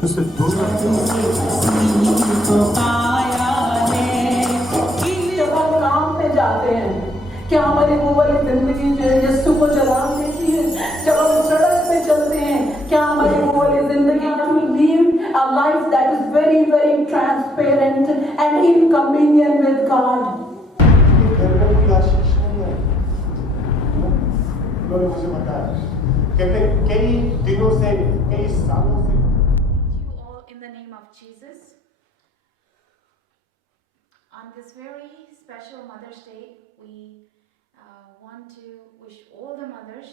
उससे दूर जब हम काम पे जाते हैं, क्या हमारी वो वाली जिंदगी जो है यीशु को जलाल देती है? जब हम सड़क पे चलते हैं, क्या हमारी वो वाली जिंदगी we live a life that is very very transparent and in communion with God? घर में कोई आशीष नहीं है। उन्होंने मुझे बताया कहते कई दिनों से कई सालों से You all in the name of Jesus. On this very special Mother's Day, we want to wish all the mothers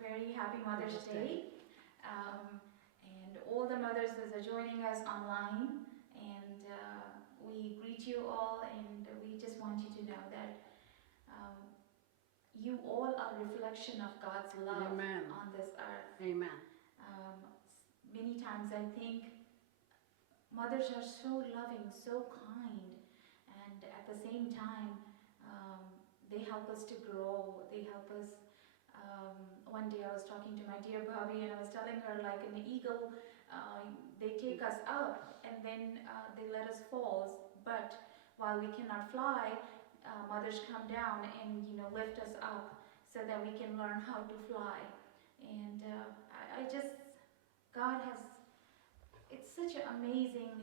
very happy Mother's Day. And all the mothers that are joining us online. And we greet you all, and we just want you to know that you all are a reflection of God's love Amen. on this earth. Amen. Many times I think mothers are so loving, so kind, and at the same time, they help us to grow. They help us. One day I was talking to my dear Bobby, and I was telling her, like an eagle, they take us up, and then they let us fall. But while we cannot fly, mothers come down and lift us up so that we can learn how to fly. And I just, God has. It's such an amazing.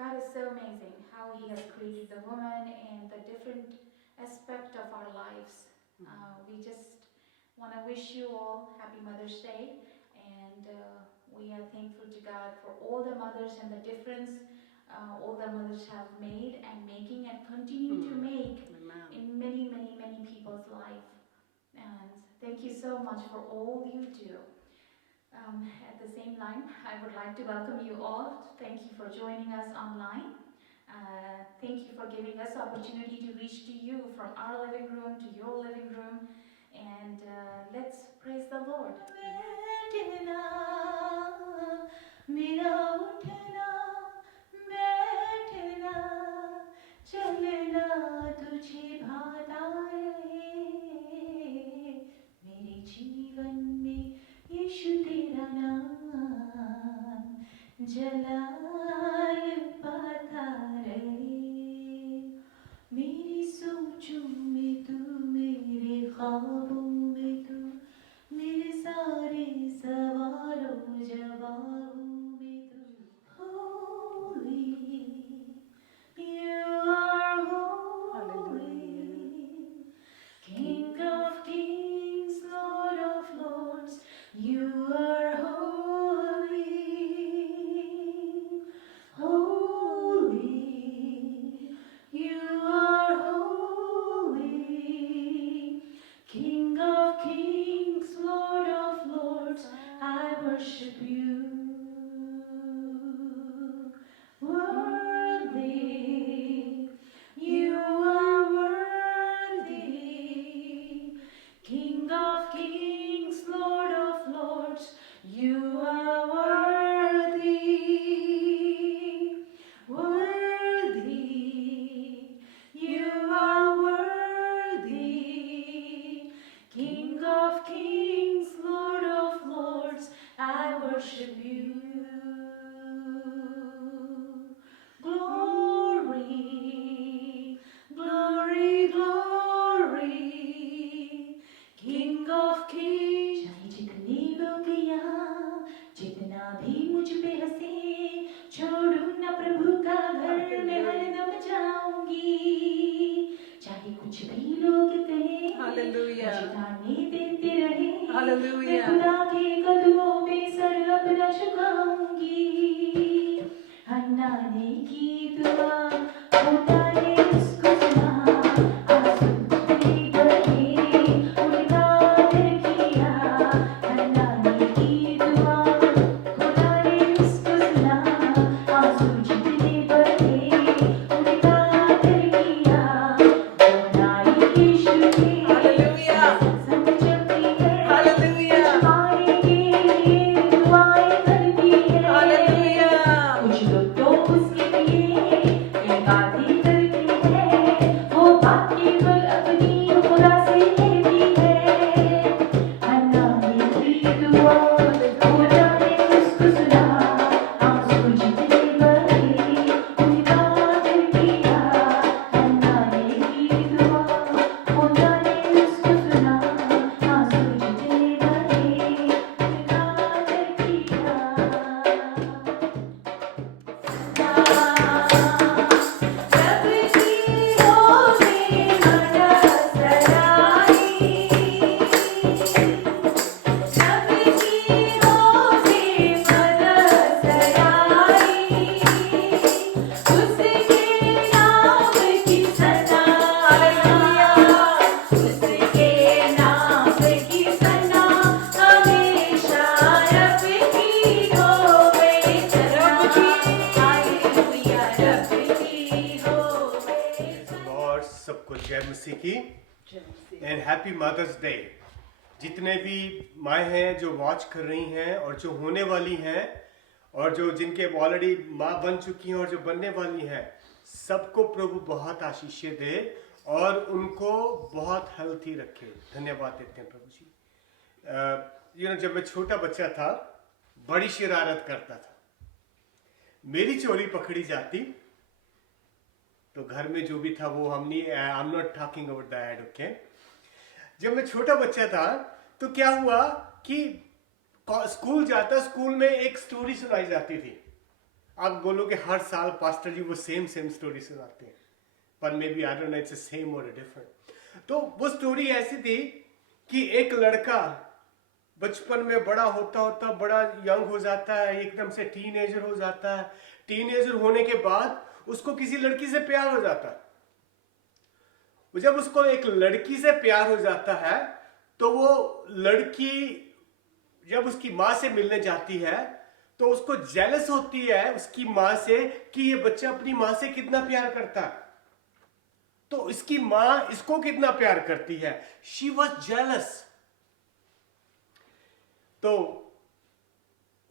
God is so amazing how He has created the woman and the different aspect of our lives. We just want to wish you all happy Mother's Day, and we are thankful to God for all the mothers and the difference all the mothers have made and making and continue to make in many, many, many people's life. And thank you so much for all you do. At the same time, I would like to welcome you all. Thank you for joining us online. Thank you for giving us opportunity to reach to you from our living room to your living room. And let's praise the Lord. मेरे जीवन में यीशु तेरा नाम जलाल पाता रहे। मेरी सोचों में तू, मेरे ख्वाबों में तू, मेरे सारे सवालों जवाबों में तू। Holy, you are holy, King of kings, Lord of lords, you are holy, holy, you are holy, King of kings, Lord of lords, I worship you. Worthy, you are worthy, King of kings, Lord of lords, you are worthy, worthy, you are worthy, King of kings, Lord of lords, I worship you. Glory, glory, glory, King of kings. चाहे जितने लोग यहाँ, जितना भी मुझ पे हंसे, छोड़ू ना प्रभु का घर, मैं हरदम जाऊंगी। चाहे कुछ भी लोग कहें, Hallelujah. मुझे ताने देते रहे, Hallelujah. मैं खुदा के कदमों में सर अपना झुकाऊंगी। हन्ना ने की दुआ, खुदा ने उसको सुना, आंसू तेरे बहे, उनका आदर किया। हन्ना ने की दुआ, खुदा ने उसको सुना, आंसू जितने बहे, उनका आदर किया। दोनाई यीशु के Hallelujah. संग चलती है, Hallelujah. हमारे लिए दुआएं करती है। Hallelujah. कुछ लोग तो उसके लिए ये बातें करते हैं, वो बातें कल अपनी खुदा से कहती है। हन्ना ने की दुआ, खुदा ने उसको मसीह की एंड हैप्पी मदर्स डे। जितने भी माएँ हैं जो वॉच कर रही हैं और जो होने वाली हैं और जो जिनके ऑलरेडी माँ बन चुकी हैं और जो बनने वाली हैं, सबको प्रभु बहुत आशीषें दे और उनको बहुत हेल्थी रखे। धन्यवाद देते हैं प्रभु जी। जब मैं छोटा बच्चा था, बड़ी शरारत करता था। मेरी चोरी पकड़ी जाती तो घर में जो भी था वो I am not talking about that, okay. जब मैं छोटा बच्चा था तो क्या हुआ कि स्कूल जाता, स्कूल में एक स्टोरी सुनाई जाती थी। आप बोलोगे हर साल पास्टर जी वो सेम स्टोरी सुनाते हैं, पर maybe I don't know it's same और डिफरेंट। तो वो स्टोरी ऐसी थी कि एक लड़का बचपन में बड़ा होता होता बड़ा यंग हो जाता है, एकदम से टीनेजर हो जाता है। टीनेजर होने के बाद उसको किसी लड़की से प्यार हो जाता है। जब उसको एक लड़की से प्यार हो जाता है तो वो लड़की जब उसकी माँ से मिलने जाती है तो उसको जेलस होती है उसकी माँ से कि ये बच्चा अपनी माँ से कितना प्यार करता है, तो इसकी माँ इसको कितना प्यार करती है। She was jealous. तो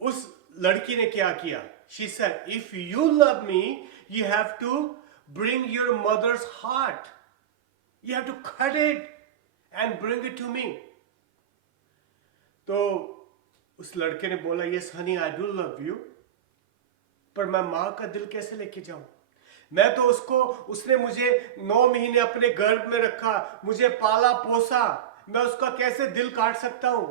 उस लड़की ने क्या किया? She said, if you love me you have to bring your mother's heart, you have to cut it and bring it to me. तो उस लड़के ने बोला, yes honey I do love you, पर मैं माँ का दिल कैसे लेके जाऊं? मैं तो उसने मुझे 9 महीने अपने गर्भ में रखा, मुझे पाला पोसा, मैं उसका कैसे दिल काट सकता हूं?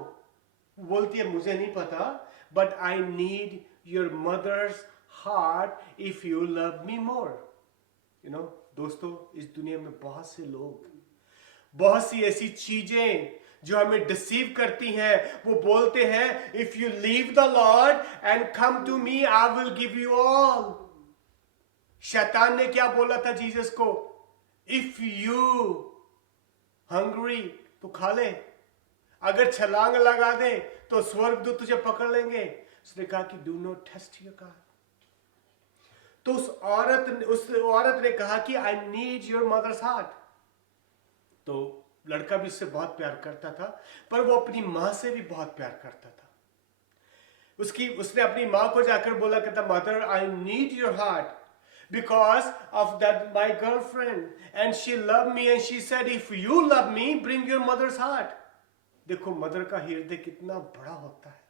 बोलती है मुझे नहीं पता, but I need your mother's heart if you love me more. दोस्तों, इस दुनिया में बहुत से लोग, बहुत सी ऐसी चीजें जो हमें डिसीव करती हैं। वो बोलते हैं if you leave the Lord and come to me I will give you all. शैतान ने क्या बोला था जीसस को? इफ यू हंग्री तो खा ले, अगर छलांग लगा दे तो स्वर्गदूत तुझे पकड़ लेंगे। उसने कहा कि do not test your God. तो उस औरत ने कहा कि I need your mother's heart. तो लड़का भी उससे बहुत प्यार करता था, पर वो अपनी मां से भी बहुत प्यार करता था। उसने अपनी मां को जाकर बोला, कहता mother I need your heart because of that my girlfriend and she love me and she said if you love me bring your mother's heart. देखो मदर का हृदय कितना बड़ा होता है,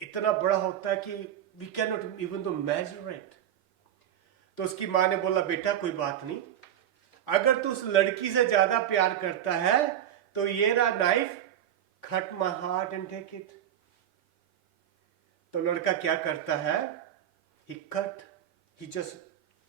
इतना बड़ा होता है कि we cannot even to measure it. तो उसकी मां ने बोला, बेटा कोई बात नहीं, अगर तू उस लड़की से ज्यादा प्यार करता है तो ये रहा knife, cut my heart and take it. तो लड़का क्या करता है? ही जस्ट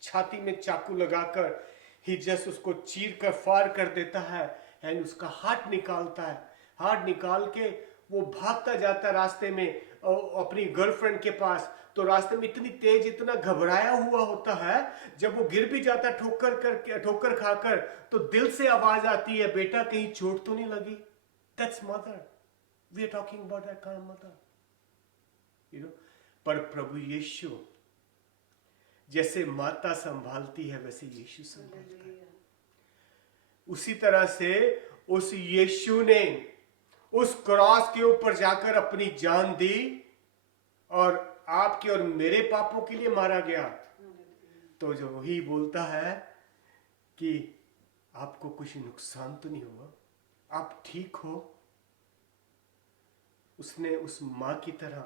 छाती में चाकू लगाकर ही जस्ट उसको चीर कर फाड़ कर देता है एंड उसका हार्ट निकालता है। हार्ट निकाल के वो भागता जाता है रास्ते में अपनी गर्लफ्रेंड के पास। तो रास्ते में इतनी तेज, इतना घबराया हुआ होता है, जब वो गिर भी जाता है ठोकर खाकर, तो दिल से आवाज आती है, बेटा कहीं चोट तो नहीं लगी? That's mother, we are talking about that kind of mother. पर प्रभु यीशु जैसे माता संभालती है वैसे यीशु संभालता है। उसी तरह से उस यीशु ने उस क्रॉस के ऊपर जाकर अपनी जान दी और आपके और मेरे पापों के लिए मारा गया। तो जो ही बोलता है कि आपको कुछ नुकसान तो नहीं हुआ, आप ठीक हो। उसने उस मां की तरह,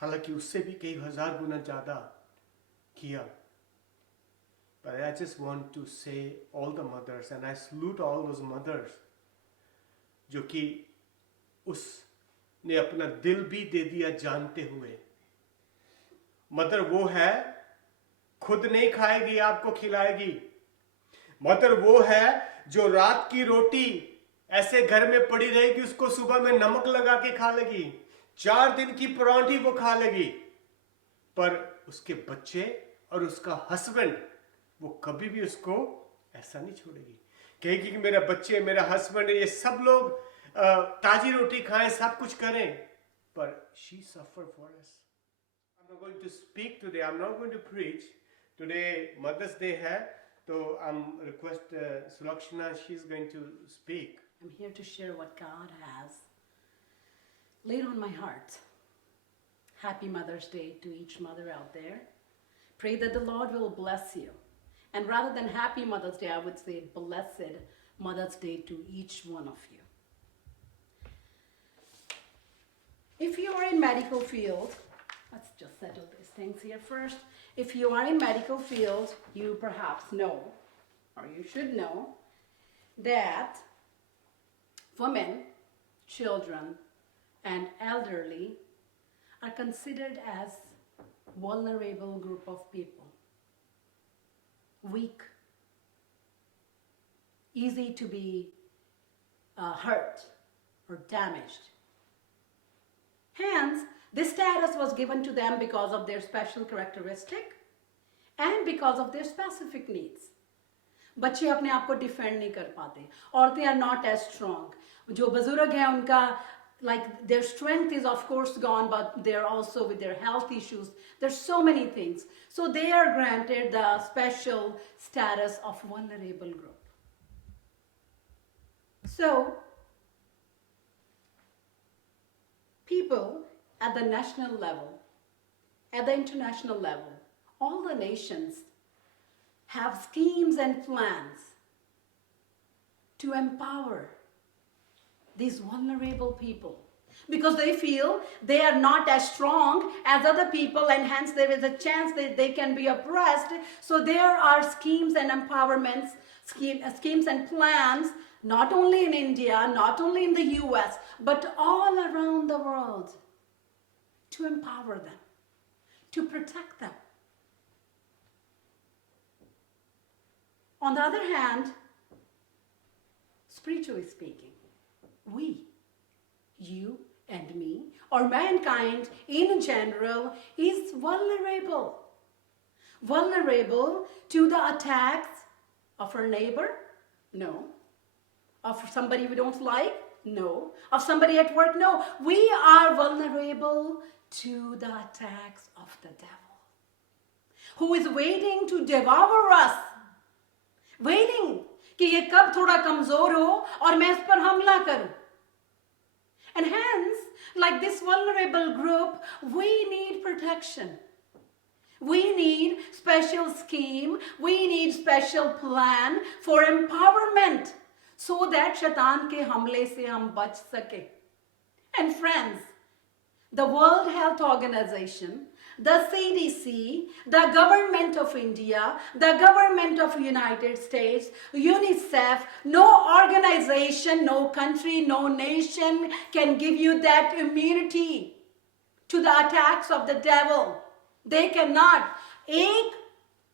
हालांकि उससे भी कई हजार गुना ज्यादा किया। But I just want to say all the mothers and I salute all those mothers जो कि उसने अपना दिल भी दे दिया जानते हुए। मदर वो है, खुद नहीं खाएगी, आपको खिलाएगी। मदर वो है जो रात की रोटी ऐसे घर में पड़ी रहेगी, उसको सुबह में नमक लगा के खा लेगी। 4 दिन की परांठी वो खा लेगी, पर उसके बच्चे और उसका हस्बैंड वो कभी भी उसको ऐसा नहीं छोड़ेगी। कहेगी कि मेरा बच्चे, मेरा हस्बैंड, ये सब लोग ताजी रोटी खाएं, सब कुछ करें, पर she suffered for us. I'm not going to speak today. I'm not going to preach today. Mother's Day है, So request Sulakshana, she's going to speak. I'm here to share what God has laid on my heart. Happy Mother's Day to each mother out there. Pray that the Lord will bless you. And rather than Happy Mother's Day, I would say Blessed Mother's Day to each one of you. If you are in medical field, let's just settle these things here first. If you are in medical field, you perhaps know, or you should know, that women, children, and elderly are considered as vulnerable group of people. Weak, easy to be hurt or damaged. Hence, this status was given to them because of their special characteristic and because of their specific needs. बच्चे अपने आप को defend नहीं कर पाते. औरतें are not as strong. जो बुजुर्ग हैं उनका like their strength is of course gone, but they're also with their health issues. There's so many things. So they are granted the special status of vulnerable group. So people at the national level, at the international level, all the nations have schemes and plans to empower these vulnerable people because they feel they are not as strong as other people, and hence there is a chance that they can be oppressed. So there are schemes and empowerments, schemes and plans, not only in India, not only in the US, but all around the world to empower them, to protect them. On the other hand, spiritually speaking, we, you and me, or mankind in general, is vulnerable. Vulnerable to the attacks of our neighbor? No. Of somebody we don't like? No. Of somebody at work? No. We are vulnerable to the attacks of the devil, who is waiting to devour us. Waiting कि ये कब थोड़ा कमजोर हो और मैं इस पर हमला करूं. And hence, like this vulnerable group, we need protection. We need special scheme. We need special plan for empowerment so that शैतान के हमले से हम बच सके. And friends, the World Health Organization, the CDC, the government of India, the government of United States, UNICEF, no organization, no country, no nation can give you that immunity to the attacks of the devil. They cannot. एक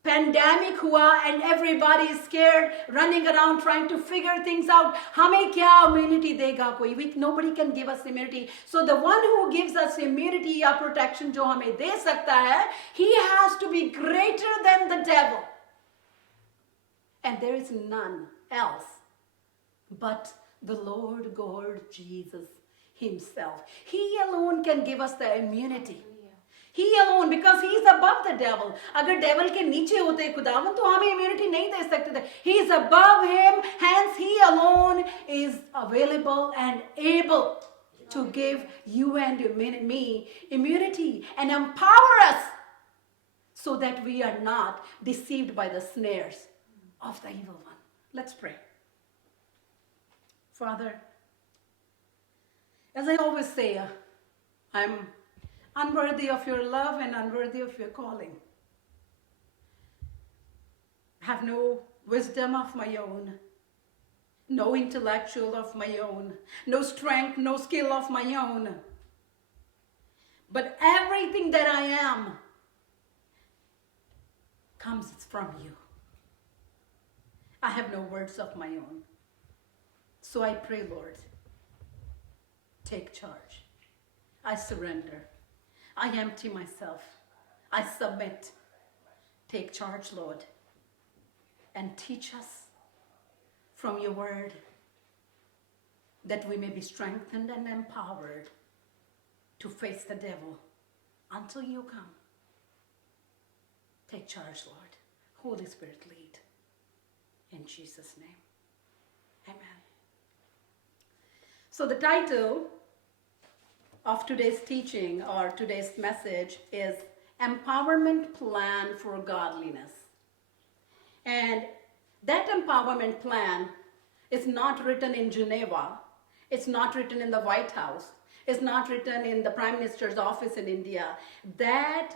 pandemic हुआ and everybody is scared, running around trying to figure things out. हमें क्या immunity देगा कोई? Nobody can give us immunity. So the one who gives us immunity या protection जो हमें दे सकता है, he has to be greater than the devil. And there is none else but the Lord God Jesus himself. He alone can give us the immunity. He alone, because he is above the devil. अगर devil के नीचे होते खुदावन तो हमें immunity नहीं दे सकते थे. He is above him, hence he alone is available and able to give you and me immunity and empower us so that we are not deceived by the snares of the evil one. Let's pray. Father, as I always say, I'm unworthy of your love and unworthy of your calling. I have no wisdom of my own, no intellectual of my own, no strength, no skill of my own. But everything that I am comes from you. I have no words of my own. So I pray, Lord, take charge. I surrender. I empty myself. I submit. Take charge, Lord, and teach us from your word that we may be strengthened and empowered to face the devil until you come. Take charge, Lord. Holy Spirit, lead. In Jesus' name. Amen. So the title of today's teaching or today's message is Empowerment Plan for Godliness. And that empowerment plan is not written in Geneva. It's not written in the White House. It's not written in the Prime Minister's office in India. That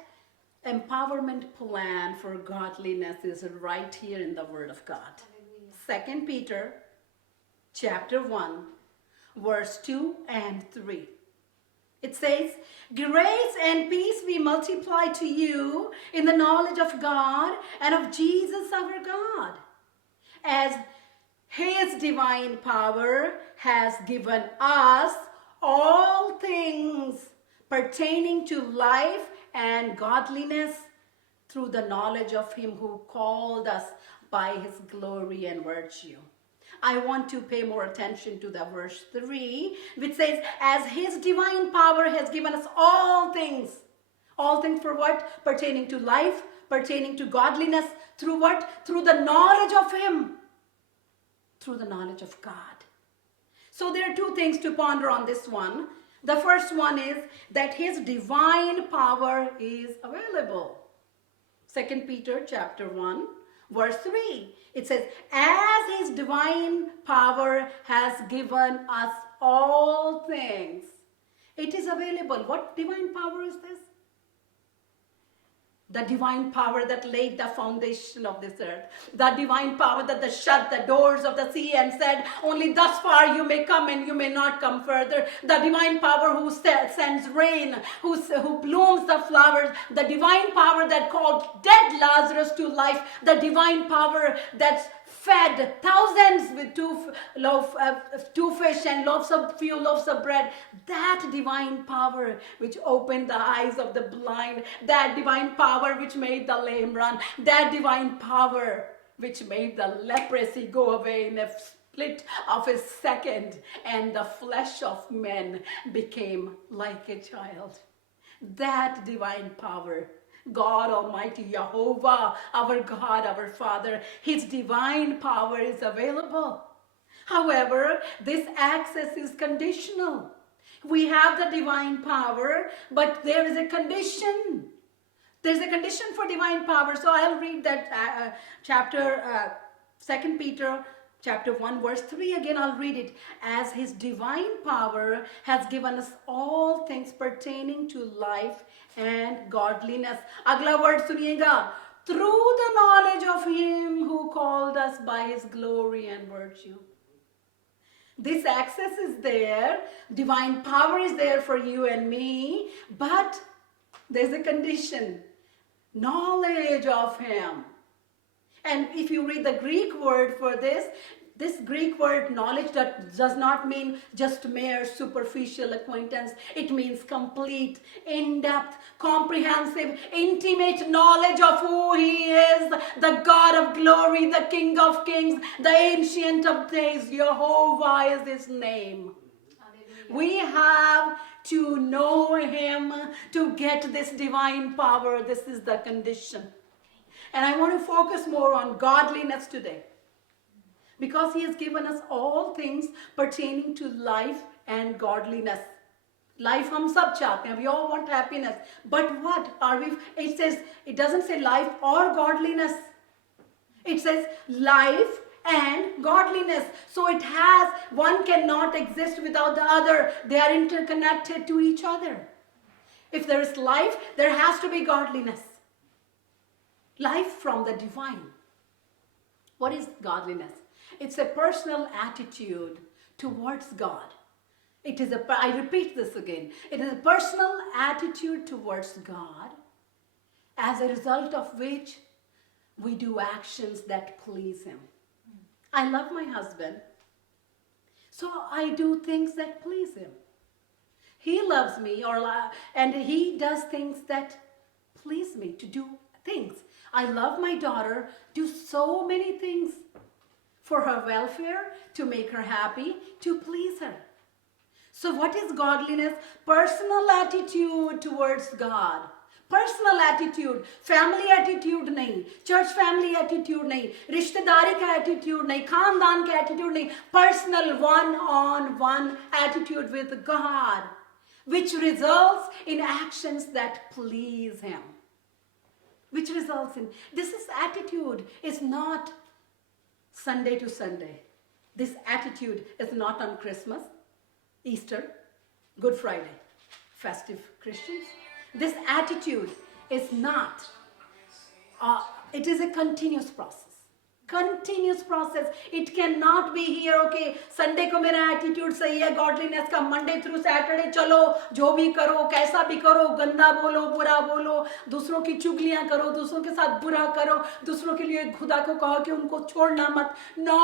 empowerment plan for godliness is right here in the Word of God. 2 Peter chapter 1, verse 2 and 3. It says, grace and peace be multiplied to you in the knowledge of God and of Jesus our God, as His divine power has given us all things pertaining to life and godliness through the knowledge of Him who called us by His glory and virtue. I want to pay more attention to the verse 3, which says, as His divine power has given us all things. All things for what? Pertaining to life, pertaining to godliness. Through what? Through the knowledge of Him. Through the knowledge of God. So there are two things to ponder on this one. The first one is that His divine power is available. 2 Peter chapter 1, verse 3. It says, as His divine power has given us all things. It is available. What divine power is this? The divine power that laid the foundation of this earth. The divine power that shut the doors of the sea and said, only thus far you may come and you may not come further. The divine power who sends rain, who blooms the flowers. The divine power that called dead Lazarus to life. The divine power that fed thousands with two fish and few loaves of bread. That divine power which opened the eyes of the blind. That divine power which made the lame run. That divine power which made the leprosy go away in a split of a second. And the flesh of men became like a child. That divine power, God Almighty, Jehovah, our God, our Father, His divine power is available. However, this access is conditional. We have the divine power, but there is a condition. There's a condition for divine power. So I'll read that chapter 2 Peter chapter 1 verse 3 again. I'll read it. As His divine power has given us all things pertaining to life and godliness. अगला word सुनिएगा. Through the knowledge of Him who called us by His glory and virtue. This access is there. Divine power is there for you and me. But there's a condition. Knowledge of Him. And if you read the Greek word for this Greek word knowledge that does not mean just mere superficial acquaintance. It means complete, in-depth, comprehensive, intimate knowledge of who He is, the God of glory, the King of kings, the Ancient of days. Jehovah is His name. We have to know Him to get this divine power. This is the condition. And I want to focus more on godliness today. Because He has given us all things pertaining to life and godliness. Life hum sab chahte hain. We all want happiness. But what are we? It doesn't say life or godliness. It says life and godliness. So one cannot exist without the other. They are interconnected to each other. If there is life, there has to be godliness. Life from the divine. What is godliness? It's a personal attitude towards God. I repeat this again. It is a personal attitude towards God, as a result of which we do actions that please Him. I love my husband, so I do things that please Him. He loves me, and He does things that please me, to do things. I love my daughter, do so many things for her welfare, to make her happy, to please her. So what is godliness? Personal attitude towards God. Personal attitude, family attitude नहीं, church family attitude नहीं, रिश्तेदारी का attitude नहीं, खानदान का attitude नहीं, personal one on one attitude with God, which results in actions that please him. Which results in, this is attitude is not Sunday to Sunday. This attitude is not on Christmas, Easter, Good Friday, festive Christians. This attitude is not, it is a continuous process. Continuous process. It cannot be here, okay, Sunday को मेरा attitude सही है, godliness का, Monday through Saturday चलो, जो भी करो, कैसा भी करो, गंदा बोलो, बुरा बोलो, दूसरों की चुगलियां करो, दूसरों के साथ बुरा करो, दूसरों के लिए खुदा को कहो कि उनको छोड़ना मत. No!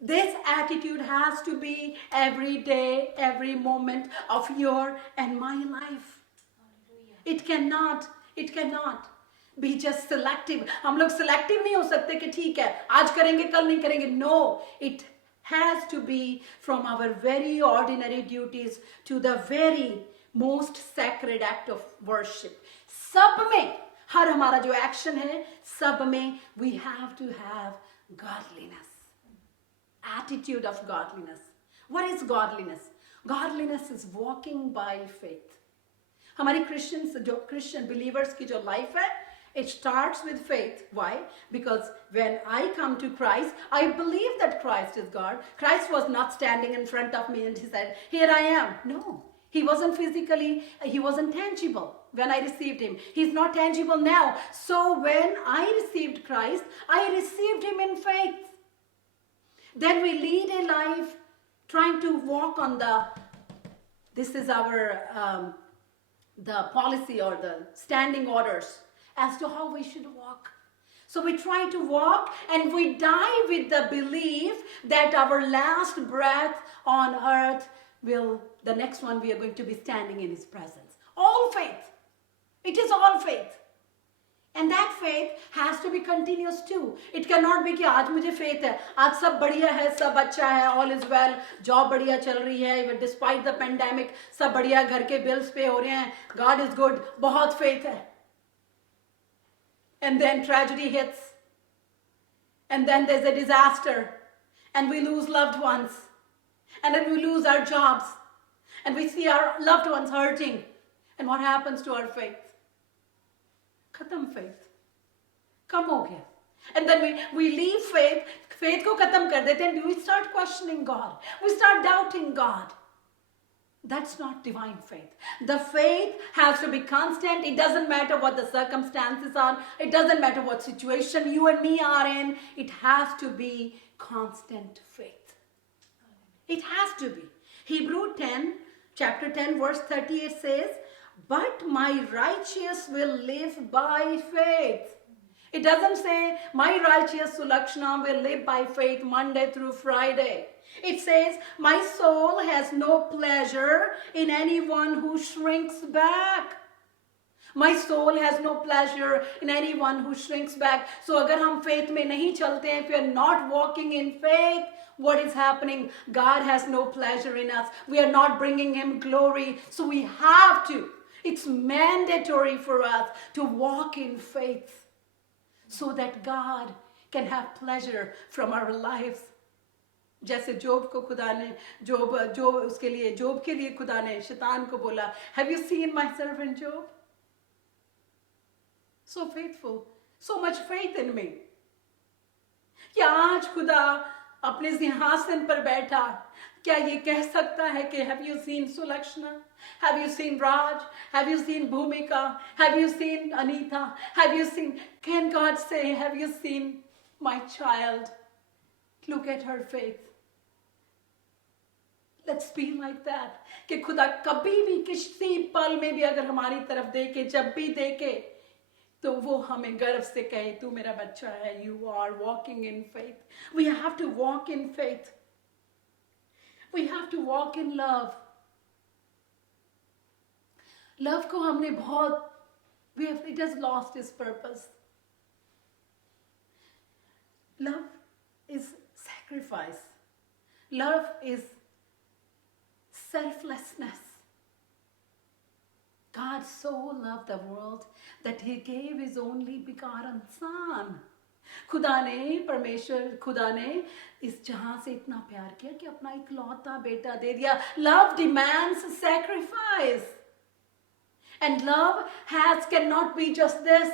This attitude has to be every day, every moment of your and my life. It cannot be just selective. हम लोग selective नहीं हो सकते कि ठीक है आज करेंगे कल नहीं करेंगे. No, it has to be from our very ordinary duties to the very most sacred act of worship. सब में, हर हमारा जो action है, सब में we have to have godliness. Attitude of godliness. What is godliness? Godliness is walking by faith. हमारी Christians, जो Christian believers की जो life है, it starts with faith. Why? Because when I come to Christ, I believe that Christ is God. Christ was not standing in front of me and he said, here I am. No, he wasn't physically, he wasn't tangible when I received him. He's not tangible now. So when I received Christ, I received him in faith. Then we lead a life trying to walk on this is our, the policy or the standing orders as to how we should walk. So we try to walk and we die with the belief that our last breath on earth the next one we are going to be standing in his presence. All faith. It is all faith. And that faith has to be continuous too. It cannot be कि आज मुझे faith है, आज सब बढ़िया है, सब अच्छा है, all is well, job बढ़िया चल रही है, despite the pandemic, सब बढ़िया, घर के bills pay हो रहे हैं, God is good, बहुत faith है. And then tragedy hits. And then there's a disaster. And we lose loved ones. And then we lose our jobs. And we see our loved ones hurting. And what happens to our faith? खत्म faith. कम हो गया. And then we leave faith. Faith को खत्म कर देते हैं. And we start questioning God. We start doubting God. That's not divine faith. The faith has to be constant. It doesn't matter what the circumstances are. It doesn't matter what situation you and me are in. It has to be constant faith. It has to be. Hebrew 10, chapter 10, verse 38 says, but my righteous will live by faith. It doesn't say, my righteous Sulakshana will live by faith Monday through Friday. It says, my soul has no pleasure in anyone who shrinks back. My soul has no pleasure in anyone who shrinks back. So अगर हम faith में नहीं चलते हैं, if we are not walking in faith, what is happening? God has no pleasure in us. We are not bringing him glory. So we have to. It's mandatory for us to walk in faith so that God can have pleasure from our lives. जैसे जोब को खुदा ने जोब के लिए खुदा ने शैतान को बोला, have you seen my servant Job? So faithful, so much faith in me. क्या आज खुदा अपने सिंहासन पर बैठा क्या ये कह सकता है कि have you seen Sulakshana? Have you seen Raj? Have you seen Bhumika? Have you seen Anita? Have you seen, can God say, have you seen my child? Look at her faith. Let's be like that. कि खुदा कभी भी किसी पल में भी अगर हमारी तरफ देखे, जब भी देखे, तो वो हमें गर्व से कहे, तू मेरा बच्चा है, you are walking in faith. We have to walk in faith. We have to walk in love. Love को हमने बहुत, it has lost its purpose. Love is sacrifice. Love is selflessness. God so loved the world that he gave his only begotten son. खुदा ने इस जहां से इतना प्यार किया कि अपना इकलौता बेटा दे दिया. Love demands sacrifice. And love cannot be just this.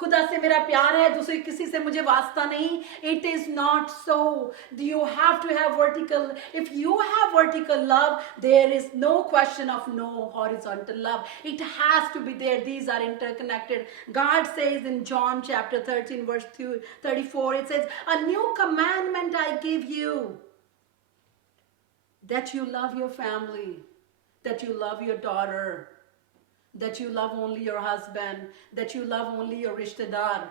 खुदा से मेरा प्यार है, दूसरे किसी से मुझे वास्ता नहीं. It is not so. You have to have vertical. If you have vertical love, there is no question of no horizontal love. It has to be there. These are interconnected. God says in John chapter 13 verse 34, it says, a new commandment I give you, that you love your family, that you love your daughter, that you love only your husband, that you love only your rishtedar.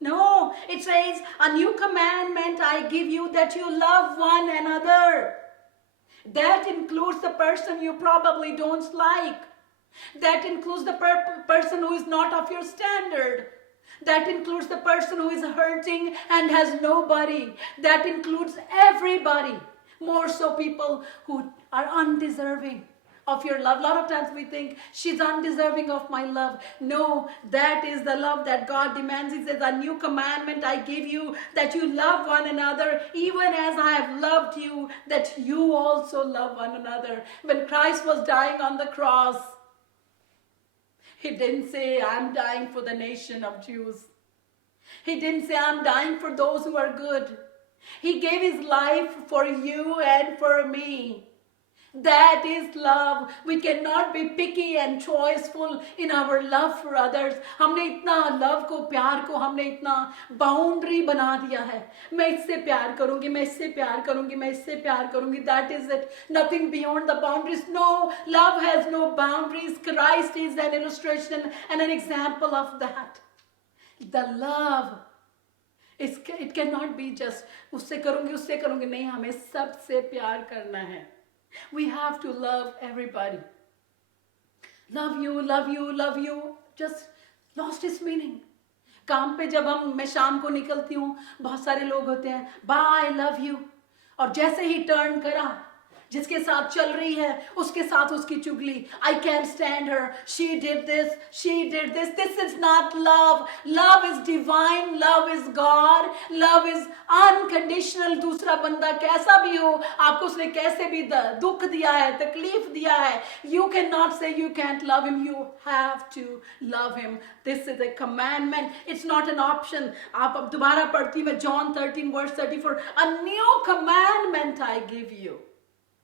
No, it says, a new commandment I give you, that you love one another. That includes the person you probably don't like. That includes the person who is not of your standard. That includes the person who is hurting and has nobody. That includes everybody. More so people who are undeserving of your love. A lot of times we think she's undeserving of my love. No, that is the love that God demands. He says, a new commandment I give you, that you love one another, even as I have loved you, that you also love one another. When Christ was dying on the cross, he didn't say, I'm dying for the nation of Jews. He didn't say, I'm dying for those who are good. He gave his life for you and for me. That is love. We cannot be picky and choiceful in our love for others. हमने इतना love को, प्यार को हमने इतना boundary बना दिया है. मैं इससे प्यार करूंगी, मैं इससे प्यार करूंगी, मैं इससे प्यार करूंगी. That is it. Nothing beyond the boundaries. No, love has no boundaries. Christ is an illustration and an example of that. The love, it cannot be just उससे करूंगी. नहीं, हमें सबसे प्यार करना है. We have to love everybody. Love you just lost its meaning. काम पे जब मैं शाम को निकलती हूँ, बहुत सारे लोग होते हैं, bye, love you. और जैसे ही टर्न करा, जिसके साथ चल रही है उसके साथ उसकी चुगली. I can't stand her. She did this. This is not love. Love is divine. Love is God. Love is unconditional. दूसरा बंदा कैसा भी हो, आपको उसने कैसे भी दुख दिया है, तकलीफ दिया है, you cannot say you can't love him. You have to love him. This is a commandment. It's not an option. आप अब दोबारा पढ़ती मैं John 13 verse 34. A new commandment I give you.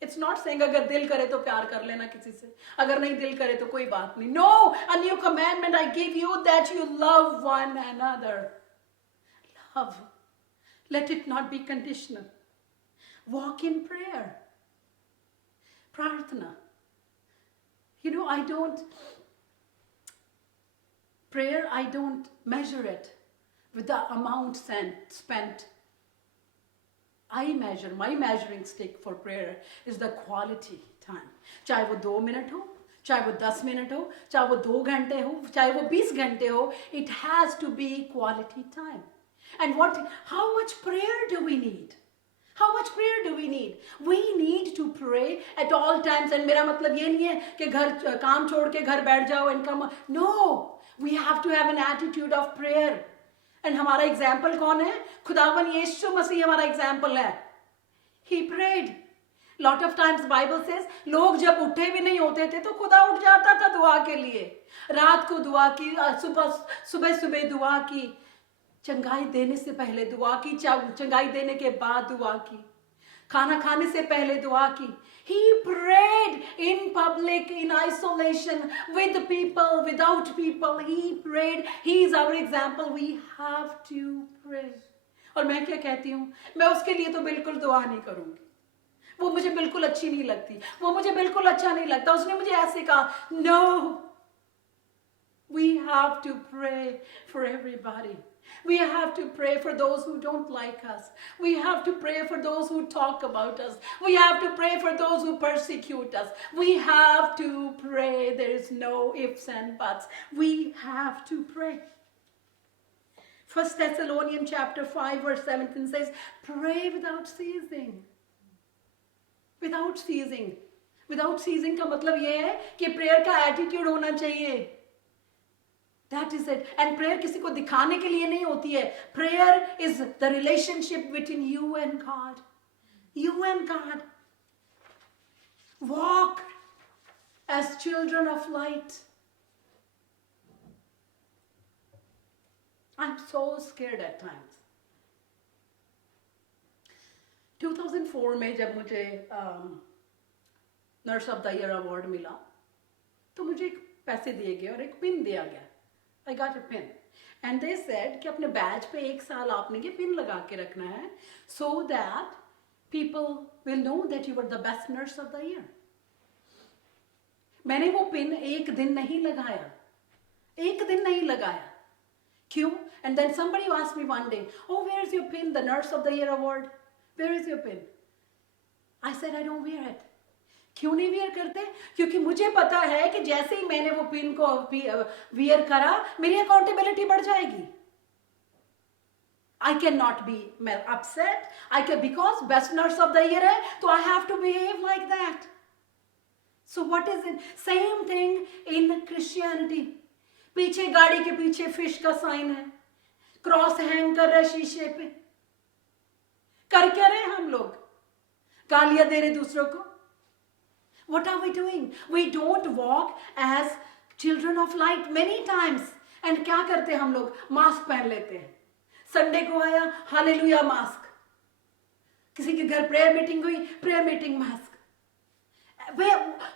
It's not saying अगर दिल करे तो प्यार कर लेना किसी से, अगर नहीं दिल करे तो कोई बात नहीं. No, a new commandment I give you, that you love one another. Love. Let it not be conditional. Walk in prayer. Prarthana. You know, I don't measure it with the amount spent. My measuring stick for prayer is the quality time. चाहे वो 2 minute हो, चाहे वो 10 minute हो, चाहे वो 2 घंटे हो, चाहे वो 20 घंटे हो, it has to be quality time. And how much prayer do we need? How much prayer do we need? We need to pray at all times. And मेरा मतलब ये नहीं है कि घर काम छोड़ के घर बैठ जाओ and come. No, we have to have an attitude of prayer. And हमारा एग्जाम्पल कौन है? खुदावन यीशु मसीह हमारा एग्जाम्पल है. He prayed. Lot of times Bible says लोग जब उठे भी नहीं होते थे तो खुदा उठ जाता था दुआ के लिए. रात को दुआ की, सुबह दुआ की, चंगाई देने से पहले दुआ की, चंगाई देने के बाद दुआ की, खाना खाने से पहले दुआ की. He prayed in public, in isolation, with people, without people. He prayed. He is our example. We have to pray. और मैं क्या कहती हूँ? मैं उसके लिए तो बिल्कुल दुआ नहीं करूँगी. वो मुझे बिल्कुल अच्छी नहीं लगती. वो मुझे बिल्कुल अच्छा नहीं लगता. उसने मुझे ऐसे कहा. No. We have to pray for everybody. We have to pray for those who don't like us. We have to pray for those who talk about us. We have to pray for those who persecute us. We have to pray. There is no ifs and buts. We have to pray. 1 Thessalonians chapter 5 verse 17 says, pray without ceasing. Without ceasing. Without ceasing का मतलब ये है कि prayer का attitude होना चाहिए. That is it. And prayer किसी को दिखाने के लिए नहीं होती है. Prayer is the relationship between you and God. You and God. Walk as children of light. I'm so scared at times. 2004 में जब मुझे nurse of the year award मिला तो मुझे एक पैसे दिए गए और एक पिन दिया गया. I got a pin. And they said कि अपने बैज पे 1 साल आपने ये पिन लगा के रखना है so that people will know that you were the best nurse of the year. मैंने वो पिन 1 दिन नहीं लगाया. 1 दिन नहीं लगाया. क्यों? And then somebody asked me one day, oh, where is your pin, the nurse of the year award? Where is your pin? I said, I don't wear it. क्यों नहीं वियर करते? क्योंकि मुझे पता है कि जैसे ही मैंने वो पिन को वियर करा मेरी अकाउंटेबिलिटी बढ़ जाएगी. I cannot be upset. Because best nurse of the year है तो I have to behave like that. So what is it? Same thing in Christianity. पीछे गाड़ी के पीछे फिश का साइन है, क्रॉस हैंग कर रहे शीशे पे. कर क्या रहे हम लोग? गालियां दे रहे दूसरों को. What are we doing? We don't walk as children of light many times. And क्या करते हैं हम लोग? मास्क पहन लेते हैं. संडे को आया, हालेलुया मास्क. किसी के घर प्रेयर मीटिंग हुई, prayer meeting mask.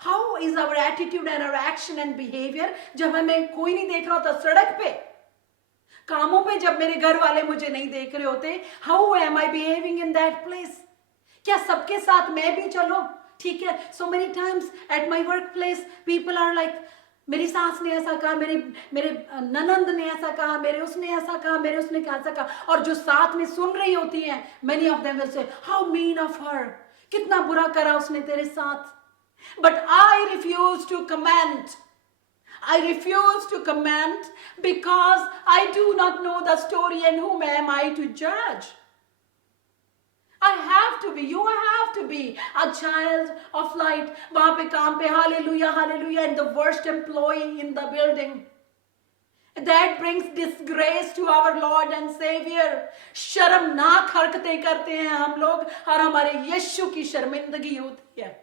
How is our attitude and our action and behavior जब हमें कोई नहीं देख रहा होता सड़क पे, कामों पे जब मेरे घर वाले मुझे नहीं देख रहे होते, how am I behaving in that place? क्या सबके साथ मैं भी चलो? ठीक है. So many times at my workplace people are like, मेरी सास ने ऐसा कहा, मेरे ननंद ने ऐसा कहा, मेरे उसने ऐसा कहा, मेरे उसने ऐसा कहा. और जो साथ में सुन रही होती हैं, many of them will say, how mean of her, कितना बुरा करा उसने तेरे साथ. But I refuse to comment. I refuse to comment because I do not know the story and whom am I to judge. I have to be, you have to be a child of light. वहाँ पे काम पे hallelujah, hallelujah, and the worst employee in the building. That brings disgrace to our Lord and Savior. शर्मनाक हरकतें करते हैं हम लोग और हमारे यीशु की शर्मिंदगी होती है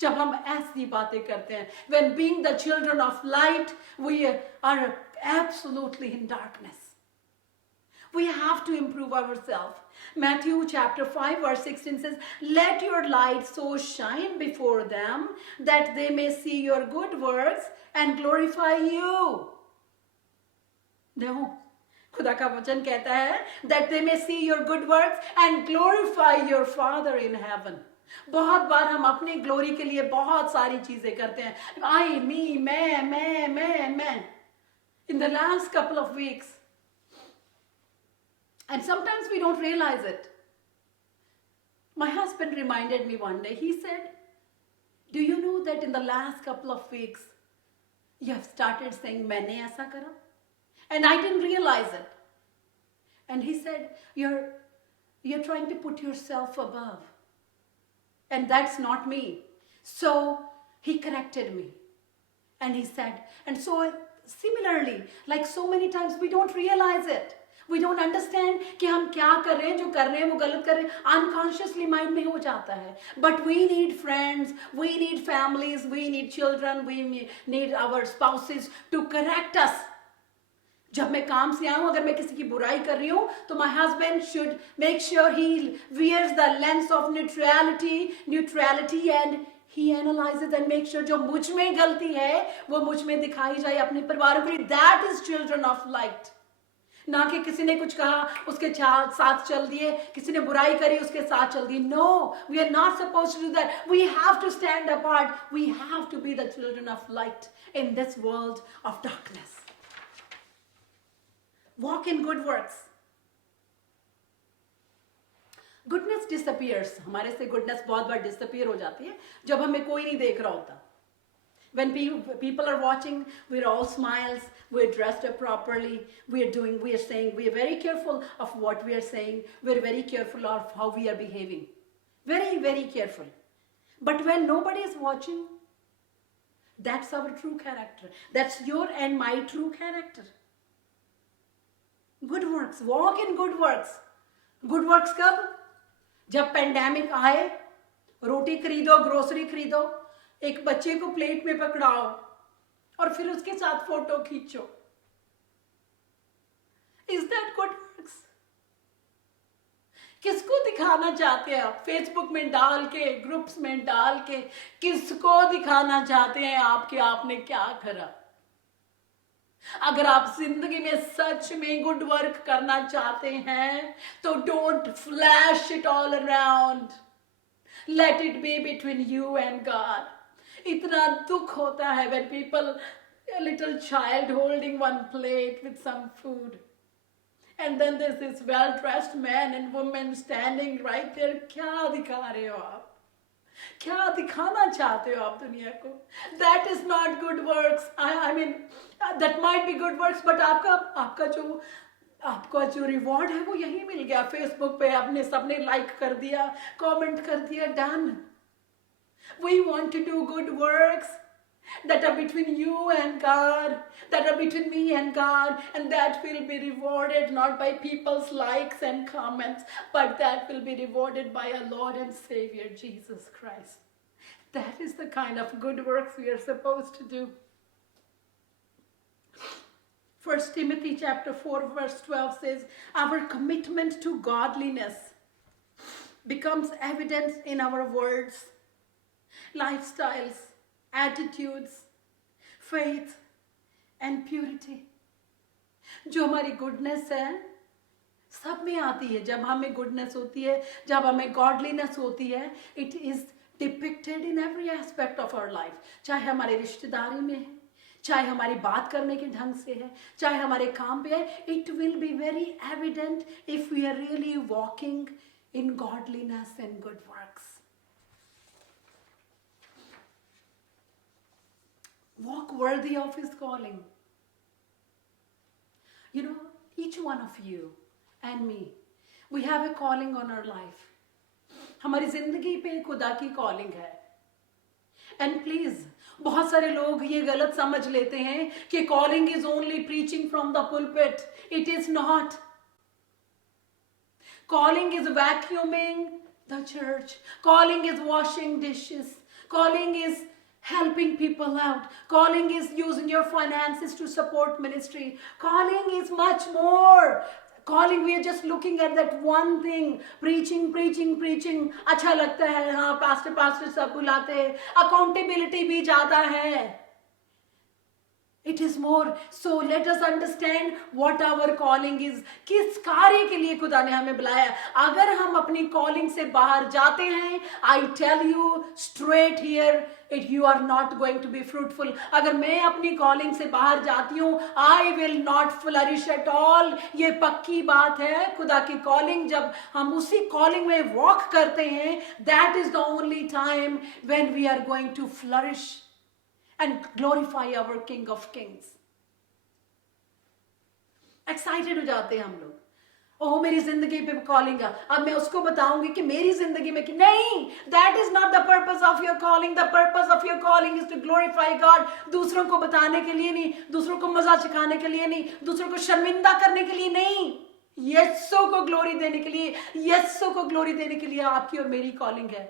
जब हम ऐसी बातें करते हैं. When being the children of light, we are absolutely in darkness. We have to improve ourselves. Matthew chapter 5 verse 16 says, let your light so shine before them that they may see your good works and glorify you. देखो, खुदा का वचन कहता है that they may see your good works and glorify your Father in heaven. बहुत बार हम अपनी glory के लिए बहुत सारी चीजें करते हैं. I, me, मैं. In the last couple of weeks, and sometimes we don't realize it. My husband reminded me one day. He said, do you know that in the last couple of weeks, you have started saying, मैंने ऐसा करा? And I didn't realize it. And he said, you're trying to put yourself above. And that's not me. So he corrected me. And he said, and so similarly, like so many times, we don't realize it. We don't understand कि हम क्या कर रहे हैं, जो कर रहे हैं वो गलत कर रहे हैं. Unconsciously mind में हो जाता है. But we need friends, we need families, we need children, we need our spouses to correct us. जब मैं काम से आऊं, अगर मैं किसी की बुराई कर रही हूं, तो my husband should make sure he wears the lens of neutrality and he analyzes and makes sure जो मुझ में गलती है वो मुझ में दिखाई जाए अपने परिवार के लिए. That is children of light. ना कि किसी ने कुछ कहा उसके साथ चल दिए, किसी ने बुराई करी उसके साथ चल दिए. No, we are not supposed to do that. We have to stand apart. We have to be the children of light in this world of darkness. Walk in good works. Goodness disappears. हमारे से goodness बहुत बार disappear हो जाती है जब हमें कोई नहीं देख रहा होता. When people are watching, we're all smiles, we're dressed up properly, we are saying, we are very careful of what we are saying, we're very careful of how we are behaving. Very, very careful. But when nobody is watching, that's our true character. That's your and my true character. Good works. Walk in good works. Good works कब? जब pandemic आए, रोटी खरीदो, grocery खरीदो, एक बच्चे को plate में पकड़ाओ और फिर उसके साथ फोटो खींचो. Is that good works? किसको दिखाना चाहते हैं आप? फेसबुक में डाल के, ग्रुप्स में डाल के किसको दिखाना चाहते हैं आप कि आपने क्या करा? अगर आप जिंदगी में सच में गुड वर्क करना चाहते हैं तो don't flash it all around. Let it be between you and God. इतना दुख होता है when people, a little child holding one plate with some food, and then there's this well-dressed man and woman standing right there. क्या दिखा रहे हो आप? क्या दिखाना चाहते हो आप दुनिया को? That is not good works. I mean, that might be good works, but आपका जो रिवॉर्ड है वो यही मिल गया. फेसबुक पे आपने सबने लाइक कर दिया, कमेंट कर दिया, done. We want to do good works that are between you and God, that are between me and God, and that will be rewarded not by people's likes and comments, but that will be rewarded by our Lord and Savior Jesus Christ. That is the kind of good works we are supposed to do. 1 Timothy chapter 4 verse 12 says, our commitment to godliness becomes evident in our words, lifestyles, attitudes, faith and purity. जो हमारी goodness है सब में आती है. जब हमें goodness होती है, जब हमें गॉडलीनेस होती है, it is depicted in every aspect of our life. चाहे हमारे रिश्तेदारी में है, चाहे हमारी बात करने के ढंग से है, चाहे हमारे काम पे है, it will be very evident if we are really walking in godliness and good works. Walk worthy of his calling. You know, each one of you and me, we have a calling on our life. हमारी जिंदगी पे खुदा की calling है. And please, बहुत सारे लोग ये गलत समझ लेते हैं कि calling is only preaching from the pulpit. It is not. Calling is vacuuming the church. Calling is washing dishes. Calling is helping people out. Calling is using your finances to support ministry. Calling is much more. Calling, we are just looking at that one thing. Preaching. अच्छा लगता है, हाँ pastor सब बुलाते हैं. Accountability भी ज़्यादा है. It is more. So let us understand what our calling is. किस कार्य के लिए खुदा ने हमें बुलाया. अगर हम अपनी calling से बाहर जाते हैं, I tell you straight here, you are not going to be fruitful. अगर मैं अपनी calling से बाहर जाती हूँ, I will not flourish at all. ये पक्की बात है. खुदा की calling, जब हम उसी calling में walk करते हैं, that is the only time when we are going to flourish and glorify our King of Kings. Excited हो जाते हैं हम लोग. ओह, मेरी जिंदगी पे कॉलिंग है, अब मैं उसको बताऊंगी कि मेरी जिंदगी में कि नहीं, that is not the purpose of your calling. The purpose of your calling is to glorify God. दूसरों को बताने के लिए नहीं, दूसरों को मजा सिखाने के लिए नहीं, दूसरों को शर्मिंदा करने के लिए नहीं, यीशु को ग्लोरी देने के लिए, यीशु को ग्लोरी देने के लिए आपकी और मेरी कॉलिंग है.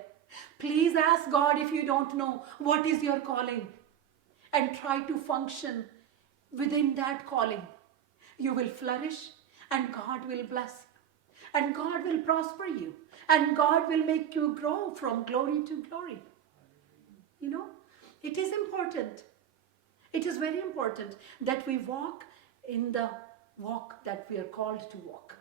Please ask God if you don't know what is your calling and try to function within that calling. You will flourish and God will bless you and God will prosper you and God will make you grow from glory to glory. You know, it is important. It is very important that we walk in the walk that we are called to walk.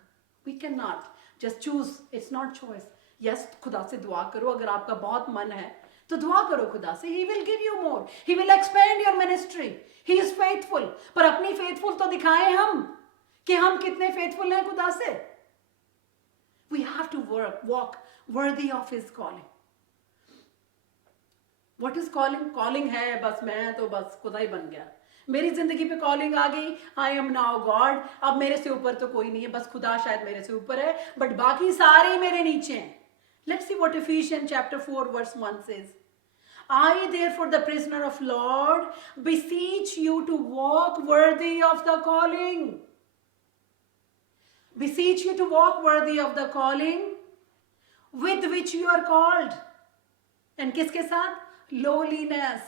We cannot just choose. It's not choice. Yes, खुदा से दुआ करो. अगर आपका बहुत मन है तो दुआ करो खुदा से. He will give you more. He will expand your ministry. He is faithful. पर अपनी faithful तो दिखाएं हम कि हम कितने faithful हैं खुदा से. We have to walk worthy of his calling. What is calling? Calling है बस मैं तो बस खुदा ही बन गया. मेरी जिंदगी पे कॉलिंग आ गई. I am now God. अब मेरे से ऊपर तो कोई नहीं है, बस खुदा शायद मेरे से ऊपर है, बट बाकी सारे मेरे नीचे हैं. Let's see what Ephesians chapter 4 verse 1 says. I, therefore, the prisoner of Lord, beseech you to walk worthy of the calling. Beseech you to walk worthy of the calling with which you are called. And किसके साथ? Lowliness,